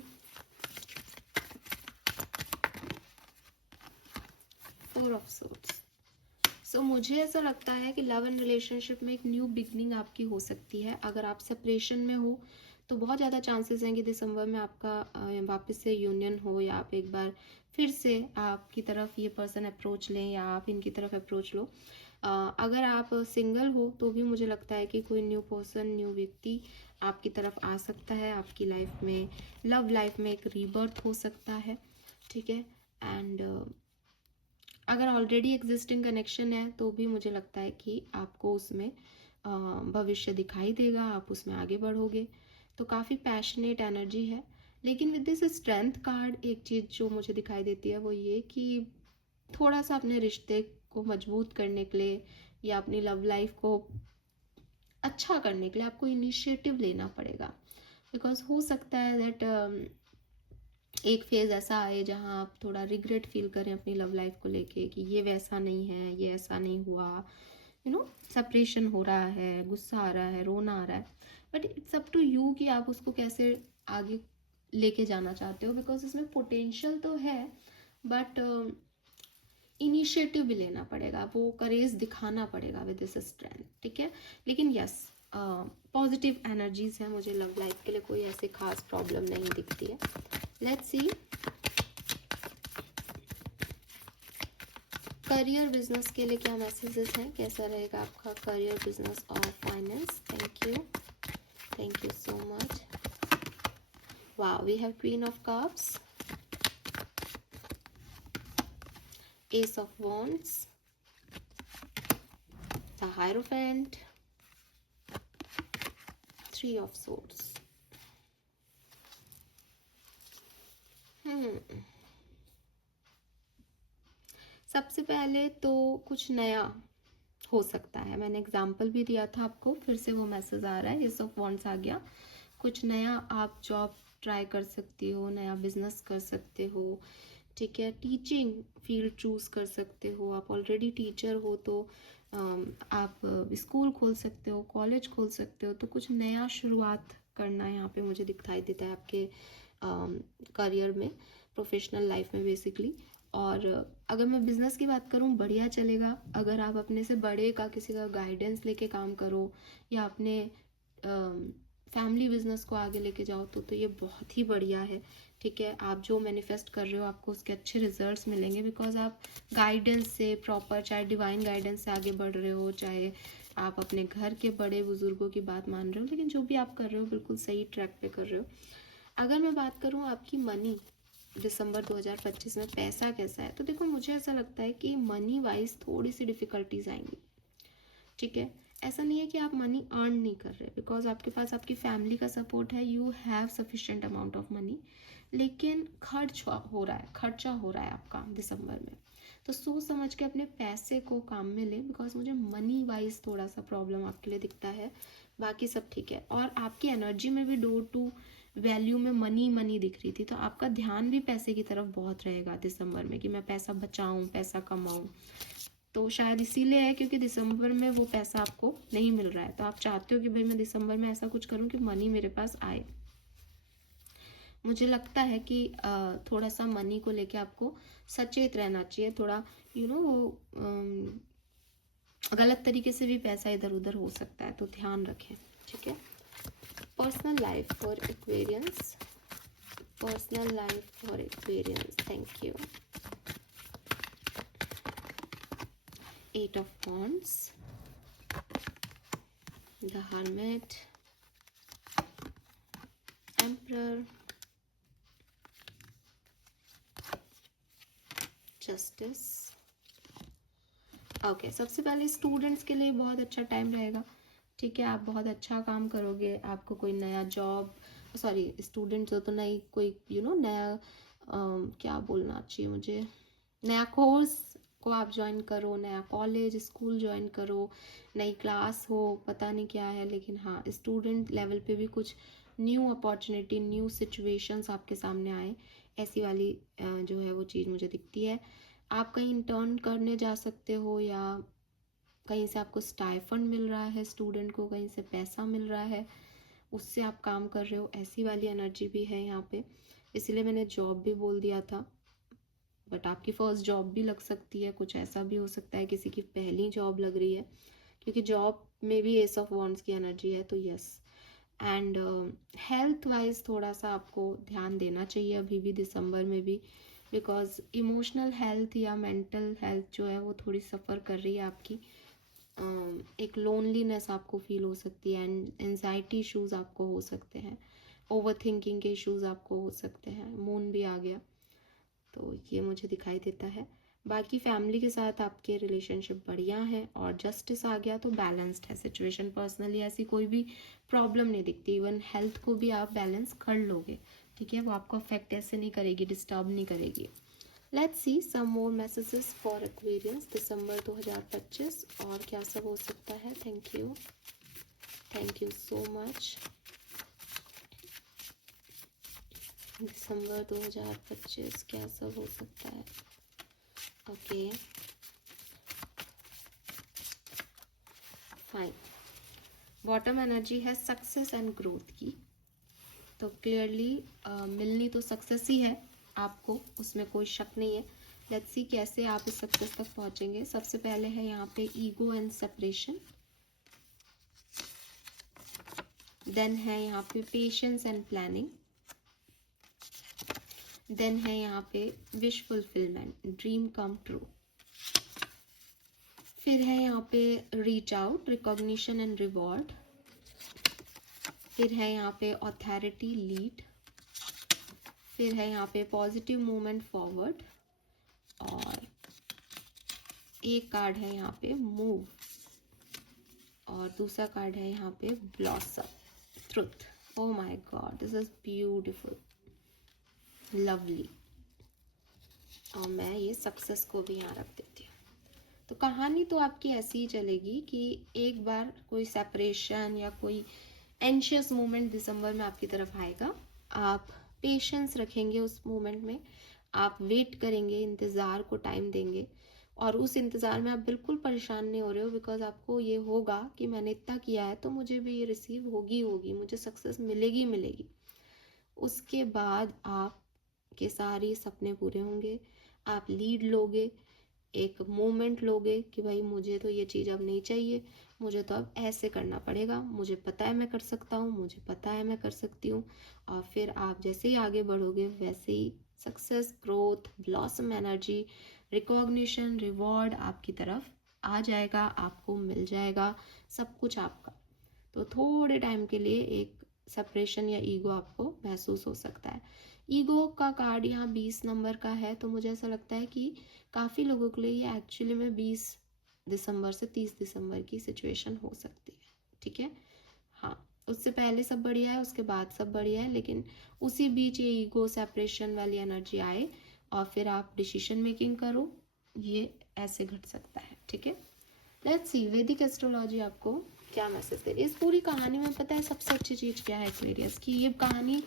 four of swords। So मुझे ऐसा लगता है कि लव एंड रिलेशनशिप में एक न्यू बिगनिंग आपकी हो सकती है। अगर आप सेपरेशन में हो तो बहुत ज़्यादा चांसेस हैं कि दिसंबर में आपका वापस से यूनियन हो, या आप एक बार फिर से आपकी तरफ ये पर्सन अप्रोच लें, या आप इनकी तरफ अप्रोच लो। अगर आप सिंगल हो तो भी मुझे लगता है कि कोई न्यू पर्सन, न्यू व्यक्ति आपकी तरफ आ सकता है, आपकी लाइफ में, लव लाइफ में एक रीबर्थ हो सकता है। ठीक है, एंड अगर ऑलरेडी एग्जिस्टिंग कनेक्शन है तो भी मुझे लगता है कि आपको उसमें भविष्य दिखाई देगा, आप उसमें आगे बढ़ोगे। तो काफ़ी पैशनेट एनर्जी है। लेकिन विद दिस स्ट्रेंथ कार्ड एक चीज़ जो मुझे दिखाई देती है वो ये कि थोड़ा सा अपने रिश्ते को मजबूत करने के लिए, या अपनी लव लाइफ को अच्छा करने के लिए आपको इनिशिएटिव लेना पड़ेगा। बिकॉज हो सकता है दैट एक फेज़ ऐसा आए जहाँ आप थोड़ा रिग्रेट फील करें अपनी लव लाइफ को लेके, कि ये वैसा नहीं है, ये ऐसा नहीं हुआ, सेपरेशन हो रहा है, गुस्सा आ रहा है, रोना आ रहा है। But it's up to you कि आप उसको कैसे आगे लेके जाना चाहते हो, बिकॉज इसमें पोटेंशियल तो है, बट इनिशिएटिव भी लेना पड़ेगा, वो करेज दिखाना पड़ेगा विद दिस स्ट्रेंथ। ठीक है, लेकिन यस पॉजिटिव एनर्जीज हैं, मुझे लव लाइफ के लिए कोई ऐसी खास प्रॉब्लम नहीं दिखती है। लेट्स सी करियर बिजनेस के लिए क्या मैसेजेस हैं, कैसा रहेगा आपका करियर, बिजनेस और finance. Thank you so much. Wow, we have queen of cups, ace of wands, the hierophant, three of swords. सबसे पहले तो कुछ नया हो सकता है, मैंने एग्जाम्पल भी दिया था आपको, फिर से वो मैसेज आ रहा है, एस ऑफ वॉन्ड्स आ गया। कुछ नया आप जॉब ट्राई कर सकती हो, नया बिजनेस कर सकते हो। ठीक है, टीचिंग फील्ड चूज कर सकते हो, आप ऑलरेडी टीचर हो तो आप स्कूल खोल सकते हो, कॉलेज खोल सकते हो। तो कुछ नया शुरुआत करना यहाँ पे मुझे दिखाई देता है आपके करियर में, प्रोफेशनल लाइफ में बेसिकली। और अगर मैं बिज़नेस की बात करूँ, बढ़िया चलेगा। अगर आप अपने से बड़े का किसी का गाइडेंस लेके काम करो, या अपने फैमिली बिजनेस को आगे लेके जाओ, तो ये बहुत ही बढ़िया है। ठीक है, आप जो मैनिफेस्ट कर रहे हो आपको उसके अच्छे रिजल्ट्स मिलेंगे, बिकॉज आप गाइडेंस से प्रॉपर, चाहे डिवाइन गाइडेंस से आगे बढ़ रहे हो, चाहे आप अपने घर के बड़े बुजुर्गों की बात मान रहे हो, लेकिन जो भी आप कर रहे हो बिल्कुल सही ट्रैक पे कर रहे हो। अगर मैं बात करूँ आपकी मनी दिसंबर 2025 में पैसा कैसा है, तो देखो मुझे ऐसा लगता है कि मनी वाइज थोड़ी सी डिफ़िकल्टीज आएंगी, ठीक है। ऐसा नहीं है कि आप मनी अर्न नहीं कर रहे, बिकॉज आपके पास आपकी फैमिली का सपोर्ट है, you have sufficient amount of money, लेकिन खर्चा हो रहा है आपका दिसंबर में। तो सोच समझ के अपने पैसे को काम में ले, बिकॉज मुझे मनी वाइज थोड़ा सा प्रॉब्लम आपके लिए दिखता है। बाकी सब ठीक है, और आपकी एनर्जी में भी डोर टू वैल्यू में मनी मनी दिख रही थी, तो आपका ध्यान भी पैसे की तरफ बहुत रहेगा दिसंबर में कि मैं पैसा बचाऊं, पैसा कमाऊं। तो शायद इसीलिए है क्योंकि दिसंबर में वो पैसा आपको नहीं मिल रहा है, तो आप चाहते हो कि भाई मैं दिसंबर में ऐसा कुछ करूं कि मनी मेरे पास आए। मुझे लगता है कि थोड़ा सा मनी को लेके आपको सचेत रहना चाहिए, थोड़ा गलत तरीके से भी पैसा इधर उधर हो सकता है, तो ध्यान रखें, ठीक है। Personal life for Aquarians, personal life for Aquarians, thank you. Eight of Wands, the Hermit, Emperor, Justice। Okay, सबसे पहले स्टूडेंट्स के लिए बहुत अच्छा टाइम रहेगा, ठीक है। आप बहुत अच्छा काम करोगे, आपको कोई नया जॉब, सॉरी स्टूडेंट्स हो तो नई कोई नया क्या बोलना चाहिए मुझे, नया कोर्स को आप ज्वाइन करो, नया कॉलेज स्कूल ज्वाइन करो, नई क्लास हो, पता नहीं क्या है, लेकिन हाँ स्टूडेंट लेवल पे भी कुछ न्यू अपॉर्चुनिटी, न्यू सिचुएशंस आपके सामने आए, ऐसी वाली जो है वो चीज़ मुझे दिखती है। आप कहीं इंटर्न करने जा सकते हो, या कहीं से आपको स्टाइफंड मिल रहा है, स्टूडेंट को कहीं से पैसा मिल रहा है, उससे आप काम कर रहे हो, ऐसी वाली एनर्जी भी है यहाँ पे। इसलिए मैंने जॉब भी बोल दिया था, बट आपकी फर्स्ट जॉब भी लग सकती है, कुछ ऐसा भी हो सकता है किसी की पहली जॉब लग रही है, क्योंकि जॉब में भी एस ऑफ वॉन्ड्स की एनर्जी है, तो यस। एंड हेल्थ वाइज थोड़ा सा आपको ध्यान देना चाहिए अभी भी दिसंबर में भी, बिकॉज इमोशनल हेल्थ या मेंटल हेल्थ जो है वो थोड़ी सफ़र कर रही है आपकी। एक लोनलीनेस आपको फील हो सकती है, एंड एनजाइटी इश्यूज़ आपको हो सकते हैं, ओवर थिंकिंग के इश्यूज़ आपको हो सकते हैं। मून भी आ गया, तो ये मुझे दिखाई देता है। बाकी फैमिली के साथ आपके रिलेशनशिप बढ़िया है, और जस्टिस आ गया तो बैलेंस्ड है सिचुएशन। पर्सनली ऐसी कोई भी प्रॉब्लम नहीं दिखती, इवन हेल्थ को भी आप बैलेंस कर लोगे, ठीक है। वो आपको अफेक्ट ऐसे नहीं करेगी, डिस्टर्ब नहीं करेगी। Let's see some more messages for Aquarians दिसंबर 2025, और क्या सब हो सकता है। Thank you so much. दिसंबर 2025 क्या सब हो सकता है। ओके फाइन, बॉटम एनर्जी है सक्सेस एंड ग्रोथ की, तो क्लियरली मिलनी तो सक्सेस ही है आपको, उसमें कोई शक नहीं है। लेट्स सी कैसे आप इस सक्सेस तक पहुंचेंगे। सबसे पहले है यहाँ पे ईगो एंड सेपरेशन, देन है यहाँ पे पेशेंस एंड प्लानिंग, देन है यहाँ पे wish fulfilment, dream come true, फिर है यहाँ पे reach out, recognition and reward, फिर है यहाँ पे ऑथोरिटी, लीड, फिर है यहाँ पे पॉजिटिव मूवमेंट फॉरवर्ड, और एक कार्ड है यहाँ पे मूव, और दूसरा कार्ड है यहाँ पे blossom, truth. Oh my God, this is beautiful, lovely. और मैं ये सक्सेस को भी यहाँ रख देती हूँ। तो कहानी तो आपकी ऐसी ही चलेगी कि एक बार कोई सेपरेशन या कोई एंशियस मोमेंट दिसंबर में आपकी तरफ आएगा, आप पेशेंस रखेंगे उस मोमेंट में, आप वेट करेंगे, इंतज़ार को टाइम देंगे, और उस इंतज़ार में आप बिल्कुल परेशान नहीं हो रहे हो, बिकॉज आपको ये होगा कि मैंने इतना किया है तो मुझे भी ये रिसीव होगी, मुझे सक्सेस मिलेगी। उसके बाद आपके सारे सपने पूरे होंगे, आप लीड लोगे, एक मोमेंट लोगे कि भाई मुझे तो ये चीज़ अब नहीं चाहिए, मुझे तो अब ऐसे करना पड़ेगा, मुझे पता है मैं कर सकता हूँ, मुझे पता है मैं कर सकती हूँ। और फिर आप जैसे ही आगे बढ़ोगे वैसे ही success, growth, blossom energy, recognition, reward आपकी तरफ आ जाएगा, आपको मिल जाएगा सब कुछ आपका। तो थोड़े टाइम के लिए एक सेपरेशन या ईगो आपको महसूस हो सकता है। ईगो का कार्ड यहाँ 20 नंबर का है, तो मुझे ऐसा लगता है कि काफ़ी लोगों के लिए ये एक्चुअली में 20 दिसंबर से 30 दिसंबर की सिचुएशन हो सकती है। ठीक है, हाँ, उससे पहले सब बढ़िया है, उसके बाद सब बढ़िया है, लेकिन उसी बीच ये ईगो सेपरेशन वाली एनर्जी आए और फिर आप डिसीजन मेकिंग करो, ये ऐसे घट सकता है। ठीक है, लेट्स सी वैदिक एस्ट्रोलॉजी आपको क्या मैसेज दे रही है इस पूरी कहानी में। पता है सबसे अच्छी चीज़ क्या है एक्वेरियस की, ये कहानी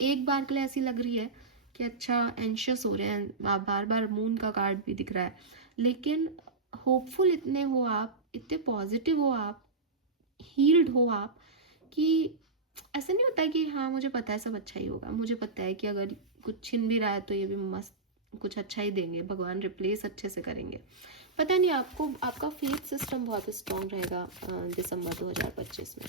एक बार के लिए ऐसी लग रही है कि अच्छा एंशियस हो रहे हैं, बार बार मून का कार्ड भी दिख रहा है, लेकिन होपफुल इतने हो आप, इतने पॉजिटिव हो आप, हील्ड हो आप, कि ऐसा नहीं होता कि हाँ मुझे पता है सब अच्छा ही होगा, मुझे पता है कि अगर कुछ छिन भी रहा है तो ये भी मस्त कुछ अच्छा ही देंगे, भगवान रिप्लेस अच्छे से करेंगे। पता नहीं, आपको आपका फेथ सिस्टम बहुत स्ट्रॉन्ग रहेगा दिसंबर 2025 में।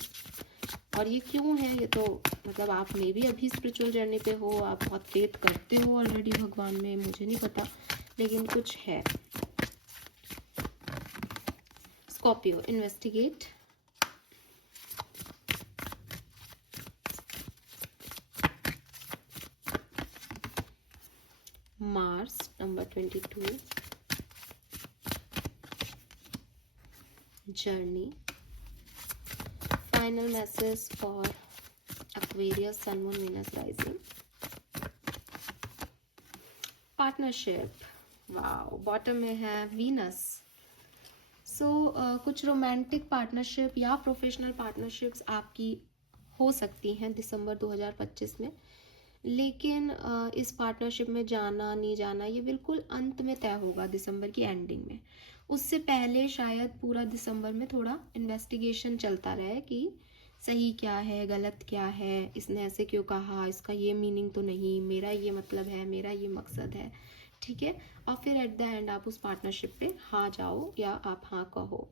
और ये क्यों है, ये तो मतलब आप मे भी अभी स्पिरिचुअल जर्नी पे हो, आप बहुत फेथ करते हो ऑलरेडी भगवान में, मुझे नहीं पता, लेकिन कुछ है। Scorpio, investigate. Mars number 22, journey. Final message for Aquarius, sun moon Venus rising. Partnership, wow, bottom में है वीनस। सो कुछ रोमांटिक पार्टनरशिप या प्रोफेशनल पार्टनरशिप्स आपकी हो सकती हैं दिसंबर 2025 में, लेकिन इस पार्टनरशिप में जाना नहीं जाना ये बिल्कुल अंत में तय होगा, दिसंबर की एंडिंग में। उससे पहले शायद पूरा दिसंबर में थोड़ा इन्वेस्टिगेशन चलता रहे कि सही क्या है, गलत क्या है, इसने ऐसे क्यों कहा, इसका ये मीनिंग तो नहीं, मेरा ये मतलब है, मेरा ये मकसद है। ठीक है, और फिर एट द एंड आप उस पार्टनरशिप पे हाँ जाओ या आप हाँ कहो।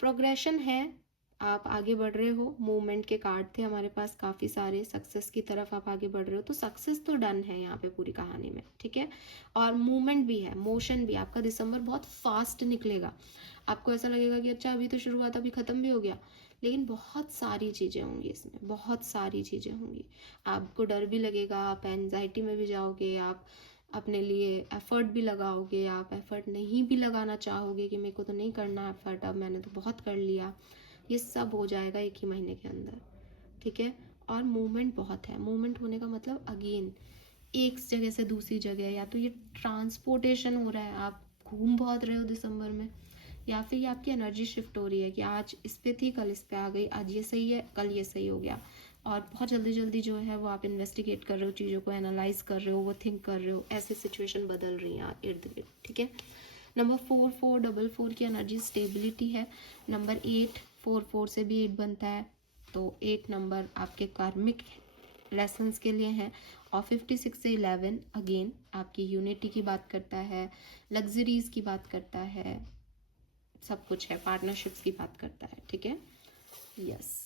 प्रोग्रेशन है, आप आगे बढ़ रहे हो, मूवमेंट के कार्ड थे हमारे पास काफ़ी सारे, सक्सेस की तरफ आप आगे बढ़ रहे हो, तो सक्सेस तो डन है यहाँ पे पूरी कहानी में। ठीक है, और मूवमेंट भी है, मोशन भी। आपका दिसंबर बहुत फास्ट निकलेगा, आपको ऐसा लगेगा कि अच्छा अभी तो शुरू हुआ था अभी ख़त्म भी हो गया, लेकिन बहुत सारी चीज़ें होंगी इसमें, बहुत सारी चीज़ें होंगी। आपको डर भी लगेगा, आप एनजाइटी में भी जाओगे, आप अपने लिए एफर्ट भी लगाओगे, आप एफर्ट नहीं भी लगाना चाहोगे कि मेरे को तो नहीं करना एफर्ट, अब मैंने तो बहुत कर लिया। ये सब हो जाएगा एक ही महीने के अंदर। ठीक है, और मूवमेंट बहुत है। मूवमेंट होने का मतलब अगेन एक जगह से दूसरी जगह, या तो ये ट्रांसपोर्टेशन हो रहा है, आप घूम बहुत रहे हो दिसंबर में, या फिर ये आपकी एनर्जी शिफ्ट हो रही है कि आज इस पे थी कल इस पे आ गई, आज ये सही है कल ये सही हो गया, और बहुत जल्दी जल्दी जो है वो आप इन्वेस्टिगेट कर रहे हो, चीज़ों को एनालाइज कर रहे हो, वो थिंक कर रहे हो, ऐसे सिचुएशन बदल रही हैं इर्द गिर्द। ठीक है, नंबर 4444 की एनर्जी स्टेबिलिटी है। नंबर 8, 44 से भी 8 बनता है, तो 8 नंबर आपके कार्मिक लेसन्स के लिए हैं। और 56 से 11 अगेन आपकी यूनिटी की बात करता है, लग्जरीज की बात करता है, सब कुछ है, पार्टनरशिप्स की बात करता है। ठीक है, yes,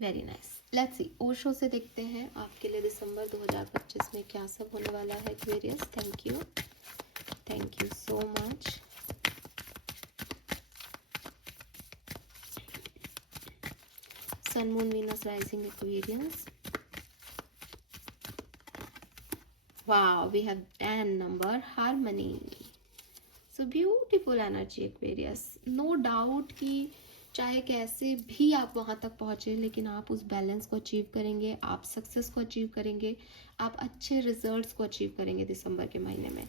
very nice. Let's see Osho से देखते हैं आपके लिए दिसंबर 2025 में क्या सब होने वाला है Aquarius. Thank you so much. Sun moon Venus rising Aquarius, wow, we have 10 number, harmony. So beautiful energy Aquarius, no doubt कि चाहे कैसे भी आप वहाँ तक पहुँचे, लेकिन आप उस बैलेंस को अचीव करेंगे, आप सक्सेस को अचीव करेंगे, आप अच्छे रिजल्ट्स को अचीव करेंगे दिसंबर के महीने में,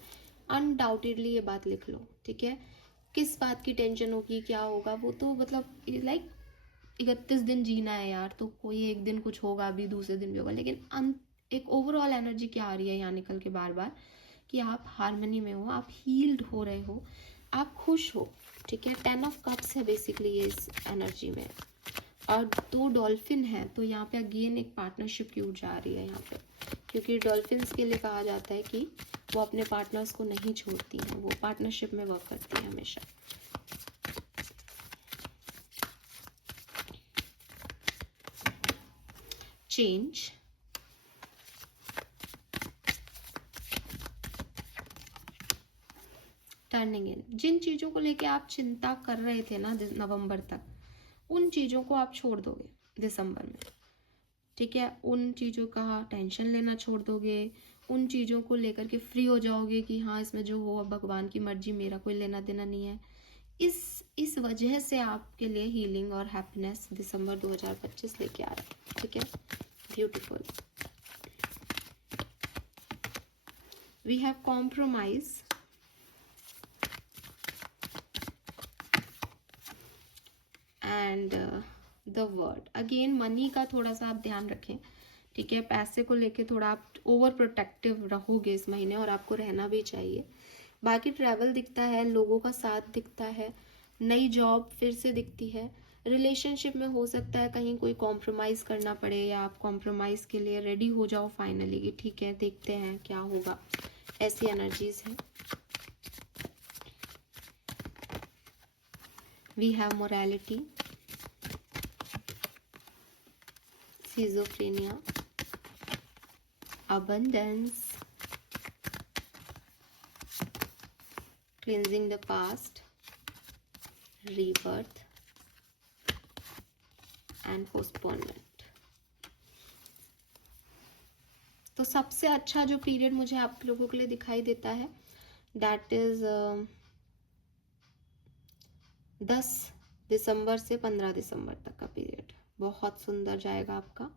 अनडाउटेडली ये बात लिख लो। ठीक है, किस बात की टेंशन होगी, क्या होगा, वो तो मतलब लाइक 31 दिन जीना है यार, तो कोई एक दिन कुछ होगा, अभी दूसरे दिन भी होगा, लेकिन एक ओवरऑल एनर्जी क्या आ रही है यहाँ निकल के बार बार, कि आप हार्मनी में हो, आप हील्ड हो रहे हो, आप खुश हो। ठीक है, 10 ऑफ कप्स है बेसिकली ये इस एनर्जी में, और 2 डॉल्फिन है, तो यहाँ पे अगेन एक पार्टनरशिप की ऊर्जा आ रही है यहाँ पे, क्योंकि डॉल्फिन्स के लिए कहा जाता है कि वो अपने पार्टनर्स को नहीं छोड़ती हैं, वो पार्टनरशिप में वर्क करती है हमेशा। चेंज, टर्निंग इन। जिन चीज़ों को लेके आप चिंता कर रहे थे ना नवंबर तक, उन चीज़ों को आप छोड़ दोगे दिसंबर में, ठीक है। उन चीज़ों का टेंशन लेना छोड़ दोगे, उन चीज़ों को लेकर के फ्री हो जाओगे कि हाँ इसमें जो हो अब भगवान की मर्जी, मेरा कोई लेना देना नहीं है। इस वजह से आपके लिए हीलिंग और हैप्पीनेस दिसंबर 2025 लेके आ रहा है, ठीक है। Beautiful. We have compromise and the word. Again money का थोड़ा सा आप ध्यान रखें, ठीक है। पैसे को लेके थोड़ा आप ओवर प्रोटेक्टिव रहोगे इस महीने, और आपको रहना भी चाहिए। बाकी ट्रैवल दिखता है, लोगों का साथ दिखता है, नई जॉब फिर से दिखती है। रिलेशनशिप में हो सकता है कहीं कोई कॉम्प्रोमाइज़ करना पड़े, या आप कॉम्प्रोमाइज़ के लिए रेडी हो जाओ फाइनली कि ठीक है देखते हैं क्या होगा। ऐसी एनर्जीज है। We have morality, schizophrenia, abundance, cleansing the past, rebirth and postponement। तो सबसे अच्छा जो पीरियड मुझे आप लोगों के लिए दिखाई देता है दैट इज 10 दिसंबर से 15 दिसंबर तक का पीरियड बहुत सुंदर जाएगा आपका।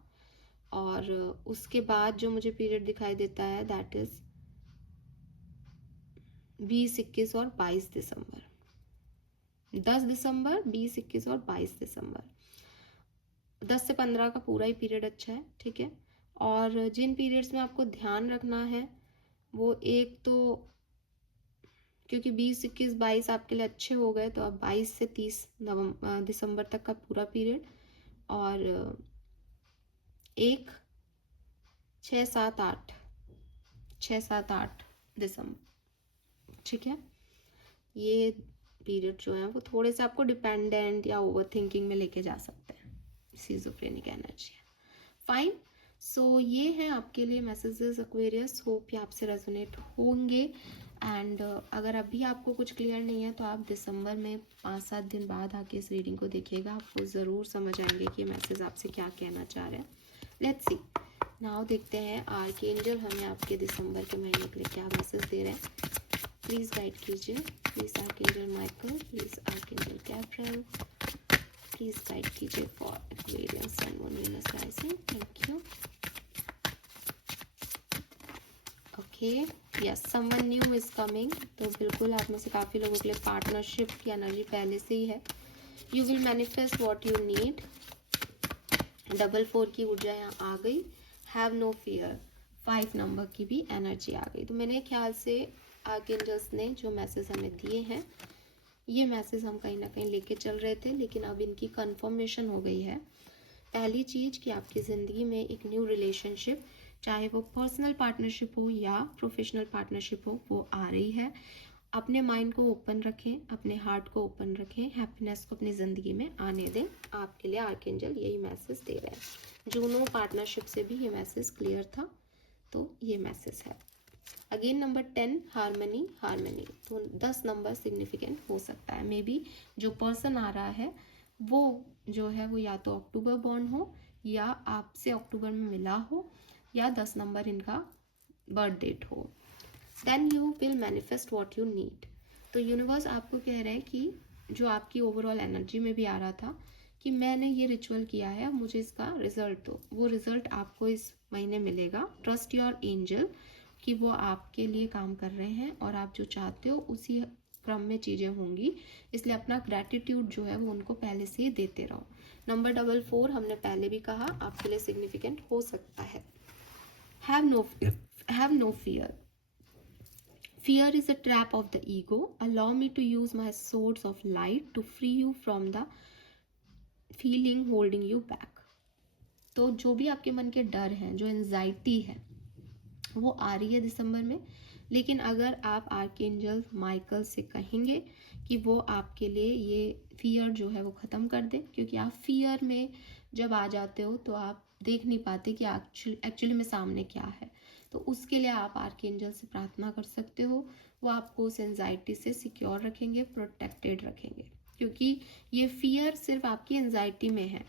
और उसके बाद जो मुझे पीरियड दिखाई देता है दैट इज 20, 21 और 22 दिसंबर। 10 दिसंबर, 20, 21 और 22 दिसंबर। 10 से 15 का पूरा ही पीरियड अच्छा है, ठीक है। और जिन पीरियड्स में आपको ध्यान रखना है वो एक तो, क्योंकि 20, 21, 22 आपके लिए अच्छे हो गए, तो अब 22 से 30 दिसंबर तक का पूरा पीरियड, और 1, 6, 7, 8 दिसंबर, ठीक है। ये पीरियड जो है वो थोड़े से आपको डिपेंडेंट या ओवर थिंकिंग में लेके जा सकते हैं। सिजोफ्रेनिक एनर्जी है। फाइन। सो ये है आपके लिए मैसेजेस एक्वेरियस, होप ये आपसे रेजोनेट होंगे। एंड अगर अभी आपको कुछ क्लियर नहीं है तो आप दिसंबर में 5-7 दिन बाद आके इस रीडिंग को देखिएगा, आपको ज़रूर समझ आएंगे कि मैसेज आपसे क्या कहना चाह रहे हैं। लेट्स सी नाउ, देखते हैं आर्कएंजल हमें आपके दिसंबर के महीने के लिए क्या मैसेज दे रहे हैं। प्लीज़ गाइड कीजिए। Please archangel Michael, please archangel Gabriel, please guide कीजिए for Aquarius sun moon Venus rising. Thank you. Okay, yes, someone new is coming. तो बिल्कुल आप में से काफ़ी लोगों के लिए पार्टनरशिप की एनर्जी पहले से ही है। You will manifest what you need. 4 की ऊर्जा यहाँ आ गई। हैव नो फियर, 5 नंबर की भी एनर्जी आ गई। तो मेरे ख्याल से आर्कएंजल्स ने जो मैसेज हमें दिए हैं, ये मैसेज हम कहीं ना कहीं लेके चल रहे थे, लेकिन अब इनकी कंफर्मेशन हो गई है। पहली चीज़ कि आपकी ज़िंदगी में एक न्यू रिलेशनशिप, चाहे वो पर्सनल पार्टनरशिप हो या प्रोफेशनल पार्टनरशिप हो, वो आ रही है। अपने माइंड को ओपन रखें, अपने हार्ट को ओपन रखें, हैप्पीनेस को अपनी ज़िंदगी में आने दें। आपके लिए आर्कएंजल यही मैसेज दे रहे हैं। जूनो पार्टनरशिप से भी ये मैसेज क्लियर था, तो ये मैसेज है। Again number 10, harmony. हार्मनी तो 10 नंबर सिग्निफिकेंट हो सकता है। मे बी जो पर्सन आ रहा है वो जो है वो या तो अक्टूबर बॉर्न हो, या आपसे अक्टूबर में मिला हो, या 10 नंबर इनका बर्थ डेट हो। Then you will manifest what you need. तो यूनिवर्स आपको कह रहा है कि जो आपकी ओवरऑल एनर्जी में भी आ रहा था कि मैंने ये रिचुअल किया है, अब मुझे इसका रिजल्ट दो, वो रिजल्ट आपको इस महीने मिलेगा। ट्रस्ट योर एंजल कि वो आपके लिए काम कर रहे हैं, और आप जो चाहते हो उसी क्रम में चीज़ें होंगी। इसलिए अपना ग्रैटिट्यूड जो है वो उनको पहले से ही देते रहो। नंबर 44 हमने पहले भी कहा आपके लिए सिग्निफिकेंट हो सकता है। Have no fear. Fear is a trap of the ego. Allow me to use my swords of light to free you from the feeling holding you back. तो जो भी आपके मन के डर हैं, जो एंजाइटी है, वो आ रही है दिसंबर में। लेकिन अगर आप आर्कएंजल माइकल से कहेंगे कि वो आपके लिए ये फियर जो है वो ख़त्म कर दे, क्योंकि आप फियर में जब आ जाते हो तो आप देख नहीं पाते कि एक्चुअली में सामने क्या है। तो उसके लिए आप आर्कएंजल से प्रार्थना कर सकते हो। वो आपको उस एंजाइटी से सिक्योर रखेंगे, प्रोटेक्टेड रखेंगे, क्योंकि ये फियर सिर्फ आपकी एंजाइटी में है,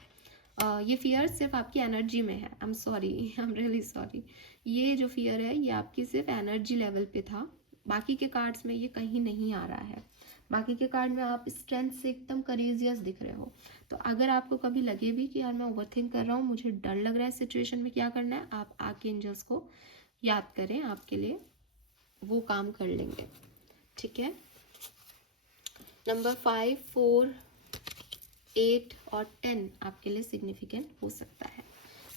ये फियर सिर्फ आपकी एनर्जी में है। I am sorry, I am really sorry. ये जो फियर है ये आपकी सिर्फ एनर्जी लेवल पे था, बाकी के कार्ड्स में ये कहीं नहीं आ रहा है। बाकी के कार्ड में आप स्ट्रेंथ से एकदम करेजियस दिख रहे हो। तो अगर आपको कभी लगे भी कि यार मैं ओवरथिंक कर रहा हूँ, मुझे डर लग रहा है सिचुएशन में, क्या करना है, आप आर्कएंजल्स को याद करें, आपके लिए वो काम कर लेंगे। ठीक है। नंबर 5, 4, 8 और 10 आपके लिए सिग्निफिकेंट हो सकता है।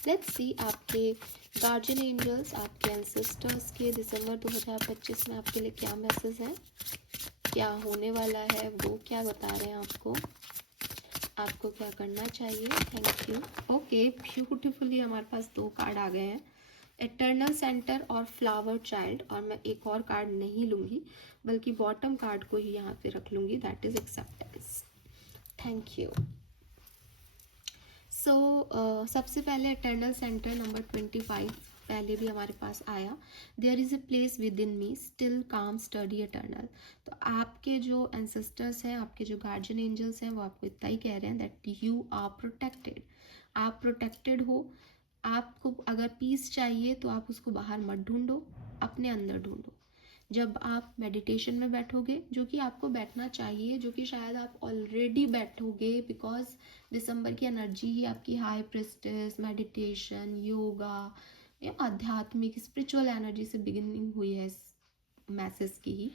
लेट्स सी आपके गार्जियन एंजल्स, आपके एंसेस्टर्स के दिसंबर 2025 में आपके लिए क्या मैसेज है, क्या होने वाला है, वो क्या बता रहे हैं आपको, आपको क्या करना चाहिए। Thank you. ओके, ब्यूटीफुली हमारे पास 2 कार्ड आ गए हैं, एटर्नल सेंटर और फ्लावर चाइल्ड। और मैं एक और कार्ड नहीं लूँगी, बल्कि बॉटम कार्ड को ही यहाँ पे रख लूँगी, that is acceptance. Thank you. So सबसे पहले एटर्नल सेंटर नंबर 25 पहले भी हमारे पास आया। There is a place within me still calm study eternal. तो आपके जो एंसेस्टर्स हैं, आपके जो गार्जियन एंजल्स हैं, वो आपको इतना ही कह रहे हैं दैट यू आर प्रोटेक्टेड। आप प्रोटेक्टेड हो। आपको अगर पीस चाहिए तो आप उसको बाहर मत ढूंढो, अपने अंदर ढूंढो। जब आप मेडिटेशन में बैठोगे, जो कि आपको बैठना चाहिए, जो कि शायद आप ऑलरेडी बैठोगे, बिकॉज दिसंबर की एनर्जी ही आपकी हाई प्रेस्टिस, मेडिटेशन, योगा या आध्यात्मिक स्पिरिचुअल एनर्जी से बिगिनिंग हुई है इस मैसेज की ही।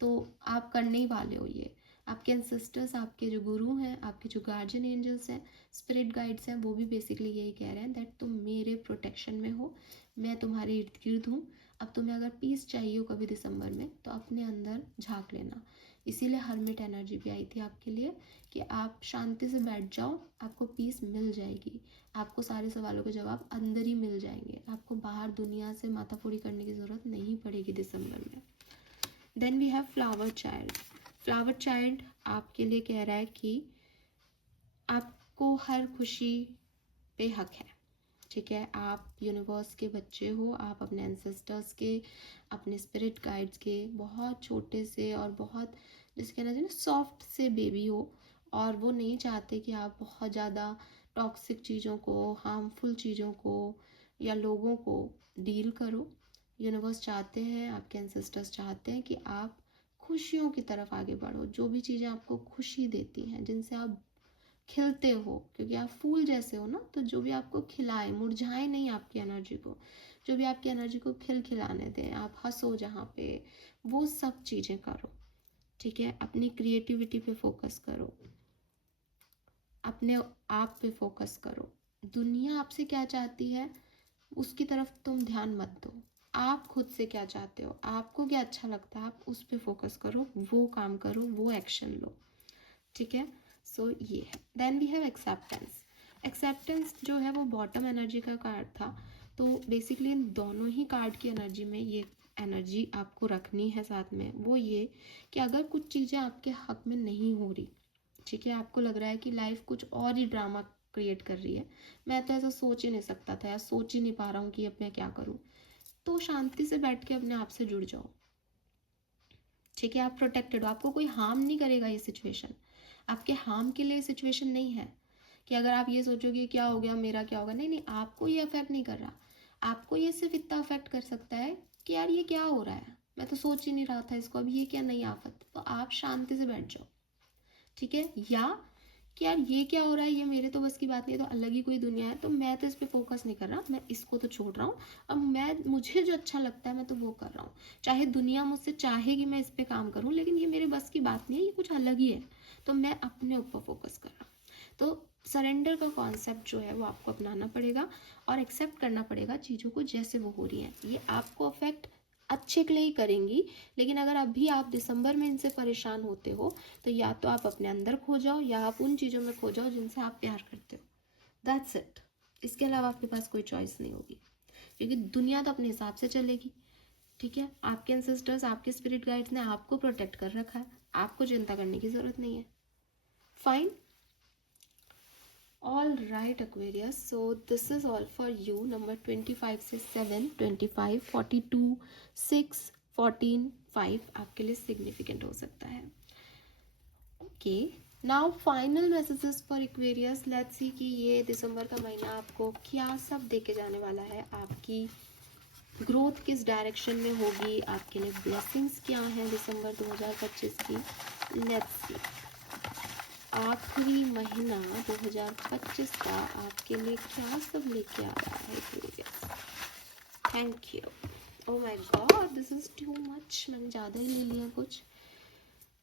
तो आप करने ही वाले हो ये। आपके एंसेस्टर्स, आपके जो गुरु हैं, आपके जो गार्जियन एंजल्स हैं, स्पिरिट गाइड्स हैं, वो भी बेसिकली यही कह रहे हैं दैट तुम मेरे प्रोटेक्शन में हो, मैं तुम्हारे इर्द गिर्द हूँ। अब तुम्हें अगर पीस चाहिए हो कभी दिसंबर में, तो अपने अंदर झांक लेना। इसीलिए हर्मिट एनर्जी भी आई थी आपके लिए, कि आप शांति से बैठ जाओ, आपको पीस मिल जाएगी, आपको सारे सवालों के जवाब अंदर ही मिल जाएंगे, आपको बाहर दुनिया से माथाफोड़ी करने की ज़रूरत नहीं पड़ेगी दिसंबर में। Then we have flower child. Flower child आपके लिए कह रहा है कि आपको हर खुशी पे हक है। ठीक है, आप यूनिवर्स के बच्चे हो, आप अपने एंसेस्टर्स के, अपने स्पिरिट गाइड्स के बहुत छोटे से और बहुत, जैसे कहना चाहिए ना, सॉफ्ट से बेबी हो, और वो नहीं चाहते कि आप बहुत ज़्यादा टॉक्सिक चीज़ों को, हार्मफुल चीज़ों को या लोगों को डील करो। यूनिवर्स चाहते हैं, आपके एंसेस्टर्स चाहते हैं कि आप खुशियों की तरफ आगे बढ़ो। जो भी चीज़ें आपको खुशी देती हैं, जिनसे आप खिलते हो, क्योंकि आप फूल जैसे हो ना, तो जो भी आपको खिलाए, मुरझाए नहीं आपकी एनर्जी को, जो भी आपकी एनर्जी को खिलाने दें, आप हंसो जहाँ पे, वो सब चीज़ें करो। ठीक है, अपनी क्रिएटिविटी पे फोकस करो, अपने आप पे फोकस करो। दुनिया आपसे क्या चाहती है उसकी तरफ तुम ध्यान मत दो, आप खुद से क्या चाहते हो, आपको क्या अच्छा लगता है, आप उस पे फोकस करो, वो काम करो, वो एक्शन लो। ठीक है, सो ये है। Then we have acceptance. Acceptance जो है वो बॉटम एनर्जी का कार्ड था। तो बेसिकली इन दोनों ही कार्ड की एनर्जी में ये एनर्जी आपको रखनी है साथ में, वो ये कि अगर कुछ चीज़ें आपके हक में नहीं हो रही, ठीक है, आपको लग रहा है कि लाइफ कुछ और ही ड्रामा क्रिएट कर रही है, मैं तो ऐसा सोच ही नहीं सकता था या सोच ही नहीं पा रहा हूँ कि अब मैं क्या करूँ, तो शांति से बैठ के अपने आप से जुड़ जाओ। ठीक है, आप प्रोटेक्टेड हो, आपको कोई हार्म नहीं करेगा ये सिचुएशन, आपके हार्म के लिए सिचुएशन नहीं है कि अगर आप ये सोचोगे क्या हो गया, मेरा क्या होगा, नहीं नहीं, आपको ये अफेक्ट नहीं कर रहा। आपको ये सिर्फ इतना अफेक्ट कर सकता है कि यार ये क्या हो रहा है, मैं तो सोच ही नहीं रहा था इसको, अब ये क्या नई आफत। तो आप शांति से बैठ जाओ। ठीक है, या कि यार ये क्या हो रहा है, ये मेरे तो बस की बात नहीं है, तो अलग ही कोई दुनिया है, तो मैं तो इस पर फोकस नहीं कर रहा, मैं इसको तो छोड़ रहा हूँ। अब मुझे जो अच्छा लगता है मैं तो वो कर रहा हूँ, चाहे दुनिया मुझसे चाहे कि मैं इस पर काम करूँ, लेकिन ये मेरे बस की बात नहीं है, ये कुछ अलग ही है, तो मैं अपने ऊपर फोकस कर रहा हूँ। तो सरेंडर का कॉन्सेप्ट जो है वो आपको अपनाना पड़ेगा और एक्सेप्ट करना पड़ेगा चीज़ों को जैसे वो हो रही हैं। ये आपको अफेक्ट अच्छे के लिए ही करेंगी, लेकिन अगर अभी आप दिसंबर में इनसे परेशान होते हो, तो या तो आप अपने अंदर खो जाओ या आप उन चीज़ों में खो जाओ जिनसे आप प्यार करते हो। That's it. इसके अलावा आपके पास कोई चॉइस नहीं होगी, क्योंकि दुनिया तो अपने हिसाब से चलेगी। ठीक है, आपके एंसेस्टर्स, आपके स्पिरिट गाइड्स ने आपको प्रोटेक्ट कर रखा है, आपको चिंता करने की ज़रूरत नहीं है। Fine. All right Aquarius, so this is all for you. Number 25 से 7, 25, 42, 6, 14, 5 आपके लिए सिग्निफिकेंट हो सकता है। Okay, now final messages for Aquarius. Let's see कि ये दिसंबर का महीना आपको क्या सब देके जाने वाला है, आपकी ग्रोथ किस डायरेक्शन में होगी, आपके लिए ब्लेसिंग्स क्या हैं दिसंबर 2025 की। लेट्स सी आखिरी महीना 2025 का आपके लिए क्या सब लेके आ रहा है Aquarius. Thank you. Oh my God, this is too much, मैंने ज़्यादा ही ले लिया कुछ,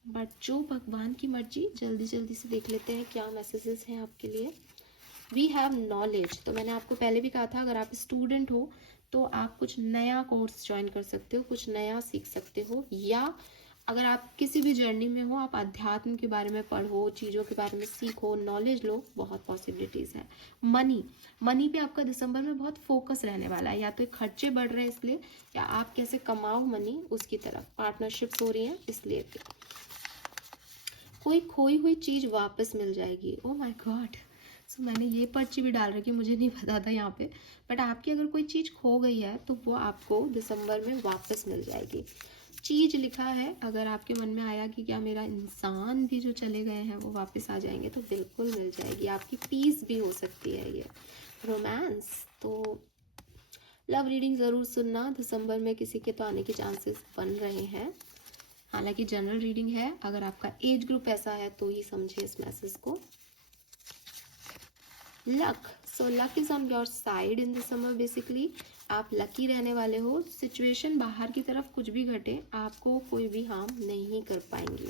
बट जो भगवान की मर्जी। जल्दी जल्दी से देख लेते हैं क्या मैसेजेस हैं आपके लिए। वी हैव नॉलेज, तो मैंने आपको पहले भी कहा था अगर आप स्टूडेंट हो तो आप कुछ नया कोर्स ज्वाइन कर सकते हो, कुछ नया सीख सकते हो, या अगर आप किसी भी जर्नी में हो, आप अध्यात्म के बारे में पढ़ो, चीज़ों के बारे में सीखो, नॉलेज लो, बहुत पॉसिबिलिटीज़ हैं। मनी पे आपका दिसंबर में बहुत फोकस रहने वाला है, या तो खर्चे बढ़ रहे हैं इसलिए, या आप कैसे कमाओ मनी उसकी तरफ पार्टनरशिप्स हो रही हैं इसलिए। कोई खोई हुई चीज़ वापस मिल जाएगी। ओह माय गॉड, सो मैंने ये पर्ची भी डाल रखी, मुझे नहीं पता था यहाँ पे, बट आपकी अगर कोई चीज़ खो गई है तो वो आपको दिसंबर में वापस मिल जाएगी। चीज़ लिखा है, अगर आपके मन में आया कि क्या मेरा इंसान भी जो चले गए हैं वो वापस आ जाएंगे, तो बिल्कुल मिल जाएगी। आपकी पीस भी हो सकती है ये। रोमांस, तो लव रीडिंग ज़रूर सुनना, दिसंबर में किसी के तो आने के चांसेस बन रहे हैं। हालांकि जनरल रीडिंग है, अगर आपका एज ग्रुप ऐसा है तो ही समझे इस मैसेज को। Luck, so luck is on your side in December. Basically आप लकी रहने वाले हो। सिचुएशन बाहर की तरफ कुछ भी घटे, आपको कोई भी हार्म नहीं कर पाएंगे।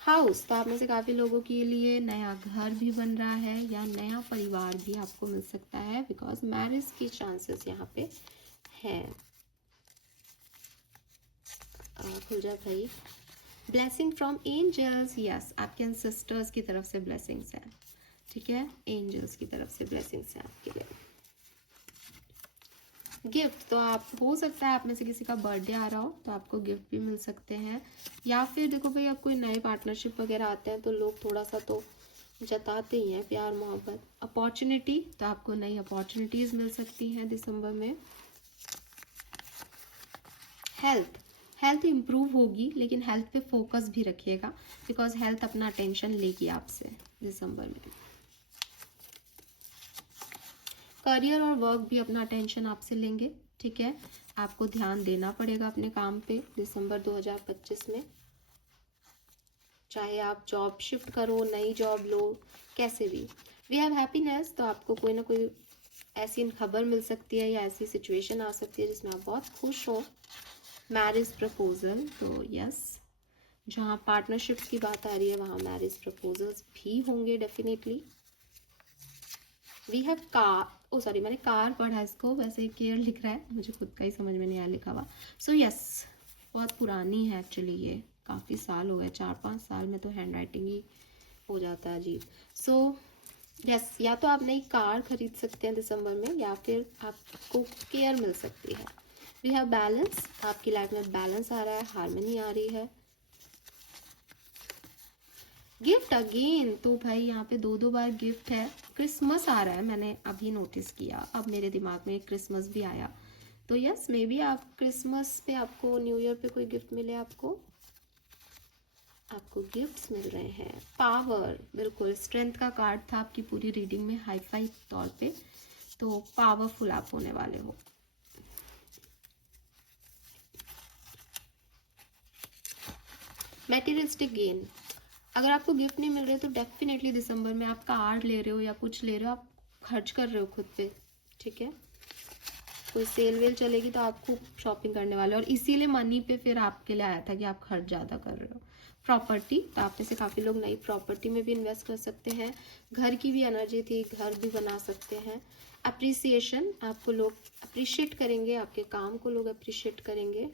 हाउस, तो आप में से काफ़ी लोगों के लिए नया घर भी बन रहा है, या नया परिवार भी आपको मिल सकता है, बिकॉज मैरिज की चांसेस यहाँ पे हैं। खुल जा भाई। ब्लेसिंग फ्रॉम एंजल्स, यस, आपके एंसेस्टर्स की तरफ से ब्लेसिंग्स हैं, ठीक है, एंजल्स की तरफ से ब्लेसिंग्स हैं आपके लिए। गिफ्ट, तो आप हो सकता है आप में से किसी का बर्थडे आ रहा हो तो आपको गिफ्ट भी मिल सकते हैं, या फिर देखो भाई आप कोई नए पार्टनरशिप वगैरह आते हैं तो लोग थोड़ा सा तो जताते ही हैं प्यार मोहब्बत। अपॉर्चुनिटी, तो आपको नई अपॉर्चुनिटीज़ मिल सकती हैं दिसंबर में। हेल्थ इम्प्रूव होगी, लेकिन हेल्थ पे फोकस भी रखिएगा, बिकॉज हेल्थ अपना अटेंशन लेगी आपसे दिसंबर में। करियर और वर्क भी अपना अटेंशन आपसे लेंगे, ठीक है, आपको ध्यान देना पड़ेगा अपने काम पे दिसंबर 2025 में। चाहे आप जॉब शिफ्ट करो, नई जॉब लो, कैसे भी। वी हैव हैप्पीनेस, तो आपको कोई ना कोई ऐसी खबर मिल सकती है या ऐसी सिचुएशन आ सकती है जिसमें आप बहुत खुश हो। मैरिज प्रपोजल, तो यस, जहाँ पार्टनरशिप्स की बात आ रही है वहाँ मैरिज प्रपोजल्स भी होंगे definitely. We have car, oh sorry मैंने कार पढ़ा इसको, वैसे केयर लिख रहा है, मुझे खुद का ही समझ में नहीं आया लिखा हुआ। सो यस, बहुत पुरानी है एक्चुअली, ये काफ़ी साल हो गए, 4-5 साल में तो हैंड राइटिंग ही हो जाता है अजीब। सो यस, या तो आप नई कार खरीद सकते हैं दिसंबर में, या फिर आपको केयर मिल सकती है। वी हैव बैलेंस, आपकी लाइफ में बैलेंस आ रहा है, हार्मनी आ रही है। गिफ्ट अगेन, तो भाई यहाँ पे 2-2 बार गिफ्ट है। क्रिसमस आ रहा है, मैंने अभी नोटिस किया, अब मेरे दिमाग में क्रिसमस भी आया, तो यस मे बी आप क्रिसमस पे आपको, न्यू ईयर पे कोई गिफ्ट मिले आपको गिफ्ट्स मिल रहे हैं। पावर, बिल्कुल स्ट्रेंथ का कार्ड था आपकी पूरी रीडिंग में हाई तौर पे, तो पावरफुल आप होने वाले हो। मैटेरियलिस्टिक गेन, अगर आपको गिफ्ट नहीं मिल रहे तो डेफिनेटली दिसंबर में आप कार ले रहे हो या कुछ ले रहे हो, आप खर्च कर रहे हो खुद पे, ठीक है, कोई सेल वेल चलेगी तो आप खूब शॉपिंग करने वाले हो, और इसीलिए मनी पे फिर आपके लिए आया था कि आप खर्च ज़्यादा कर रहे हो। प्रॉपर्टी, तो आप में से काफ़ी लोग नई प्रॉपर्टी में भी इन्वेस्ट कर सकते हैं। घर की भी एनर्जी थी, घर भी बना सकते हैं। अप्रिसिएशन, आपको लोग अप्रिशिएट करेंगे, आपके काम को लोग अप्रिशिएट करेंगे।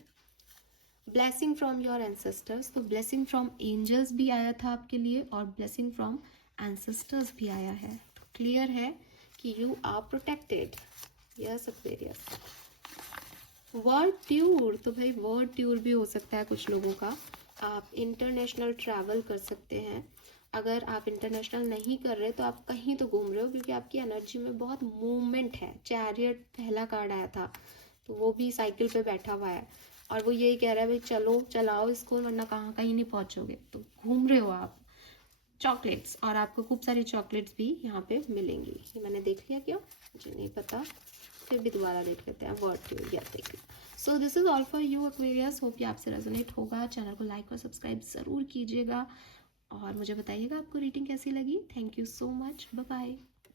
ब्लेसिंग फ्रॉम योर एंसेस्टर्स, तो ब्लेसिंग फ्रॉम एंजल्स भी आया था आपके लिए, और ब्लेसिंग फ्रॉम एंसेस्टर्स भी आया है, तो क्लियर है कि you are protected. Yes Aquarius. World tour, तो भाई वर्ल्ड टूर भी हो सकता है कुछ लोगों का, आप इंटरनेशनल ट्रैवल कर सकते हैं। अगर आप इंटरनेशनल नहीं कर रहे तो आप कहीं तो घूम रहे हो, क्योंकि आपकी एनर्जी में बहुत मूवमेंट है। चैरियट पहला कार्ड आया था, तो वो भी साइकिल पे बैठा हुआ है और वो यही कह रहा है भाई चलो चलाओ इसको, वरना कहाँ कहीं नहीं पहुँचोगे। तो घूम रहे हो आप। चॉकलेट्स, और आपको खूब सारी चॉकलेट्स भी यहाँ पे मिलेंगी। ये मैंने देख लिया क्यों, मुझे नहीं पता, फिर भी दोबारा देख लेते हैं। वर्ड टू या देख लिया। So this is all for you Aquarius. Hope कि आपसे रेजोनेट होगा। चैनल को लाइक और सब्सक्राइब ज़रूर कीजिएगा और मुझे बताइएगा आपको रीडिंग कैसी लगी। Thank you so much, bye bye.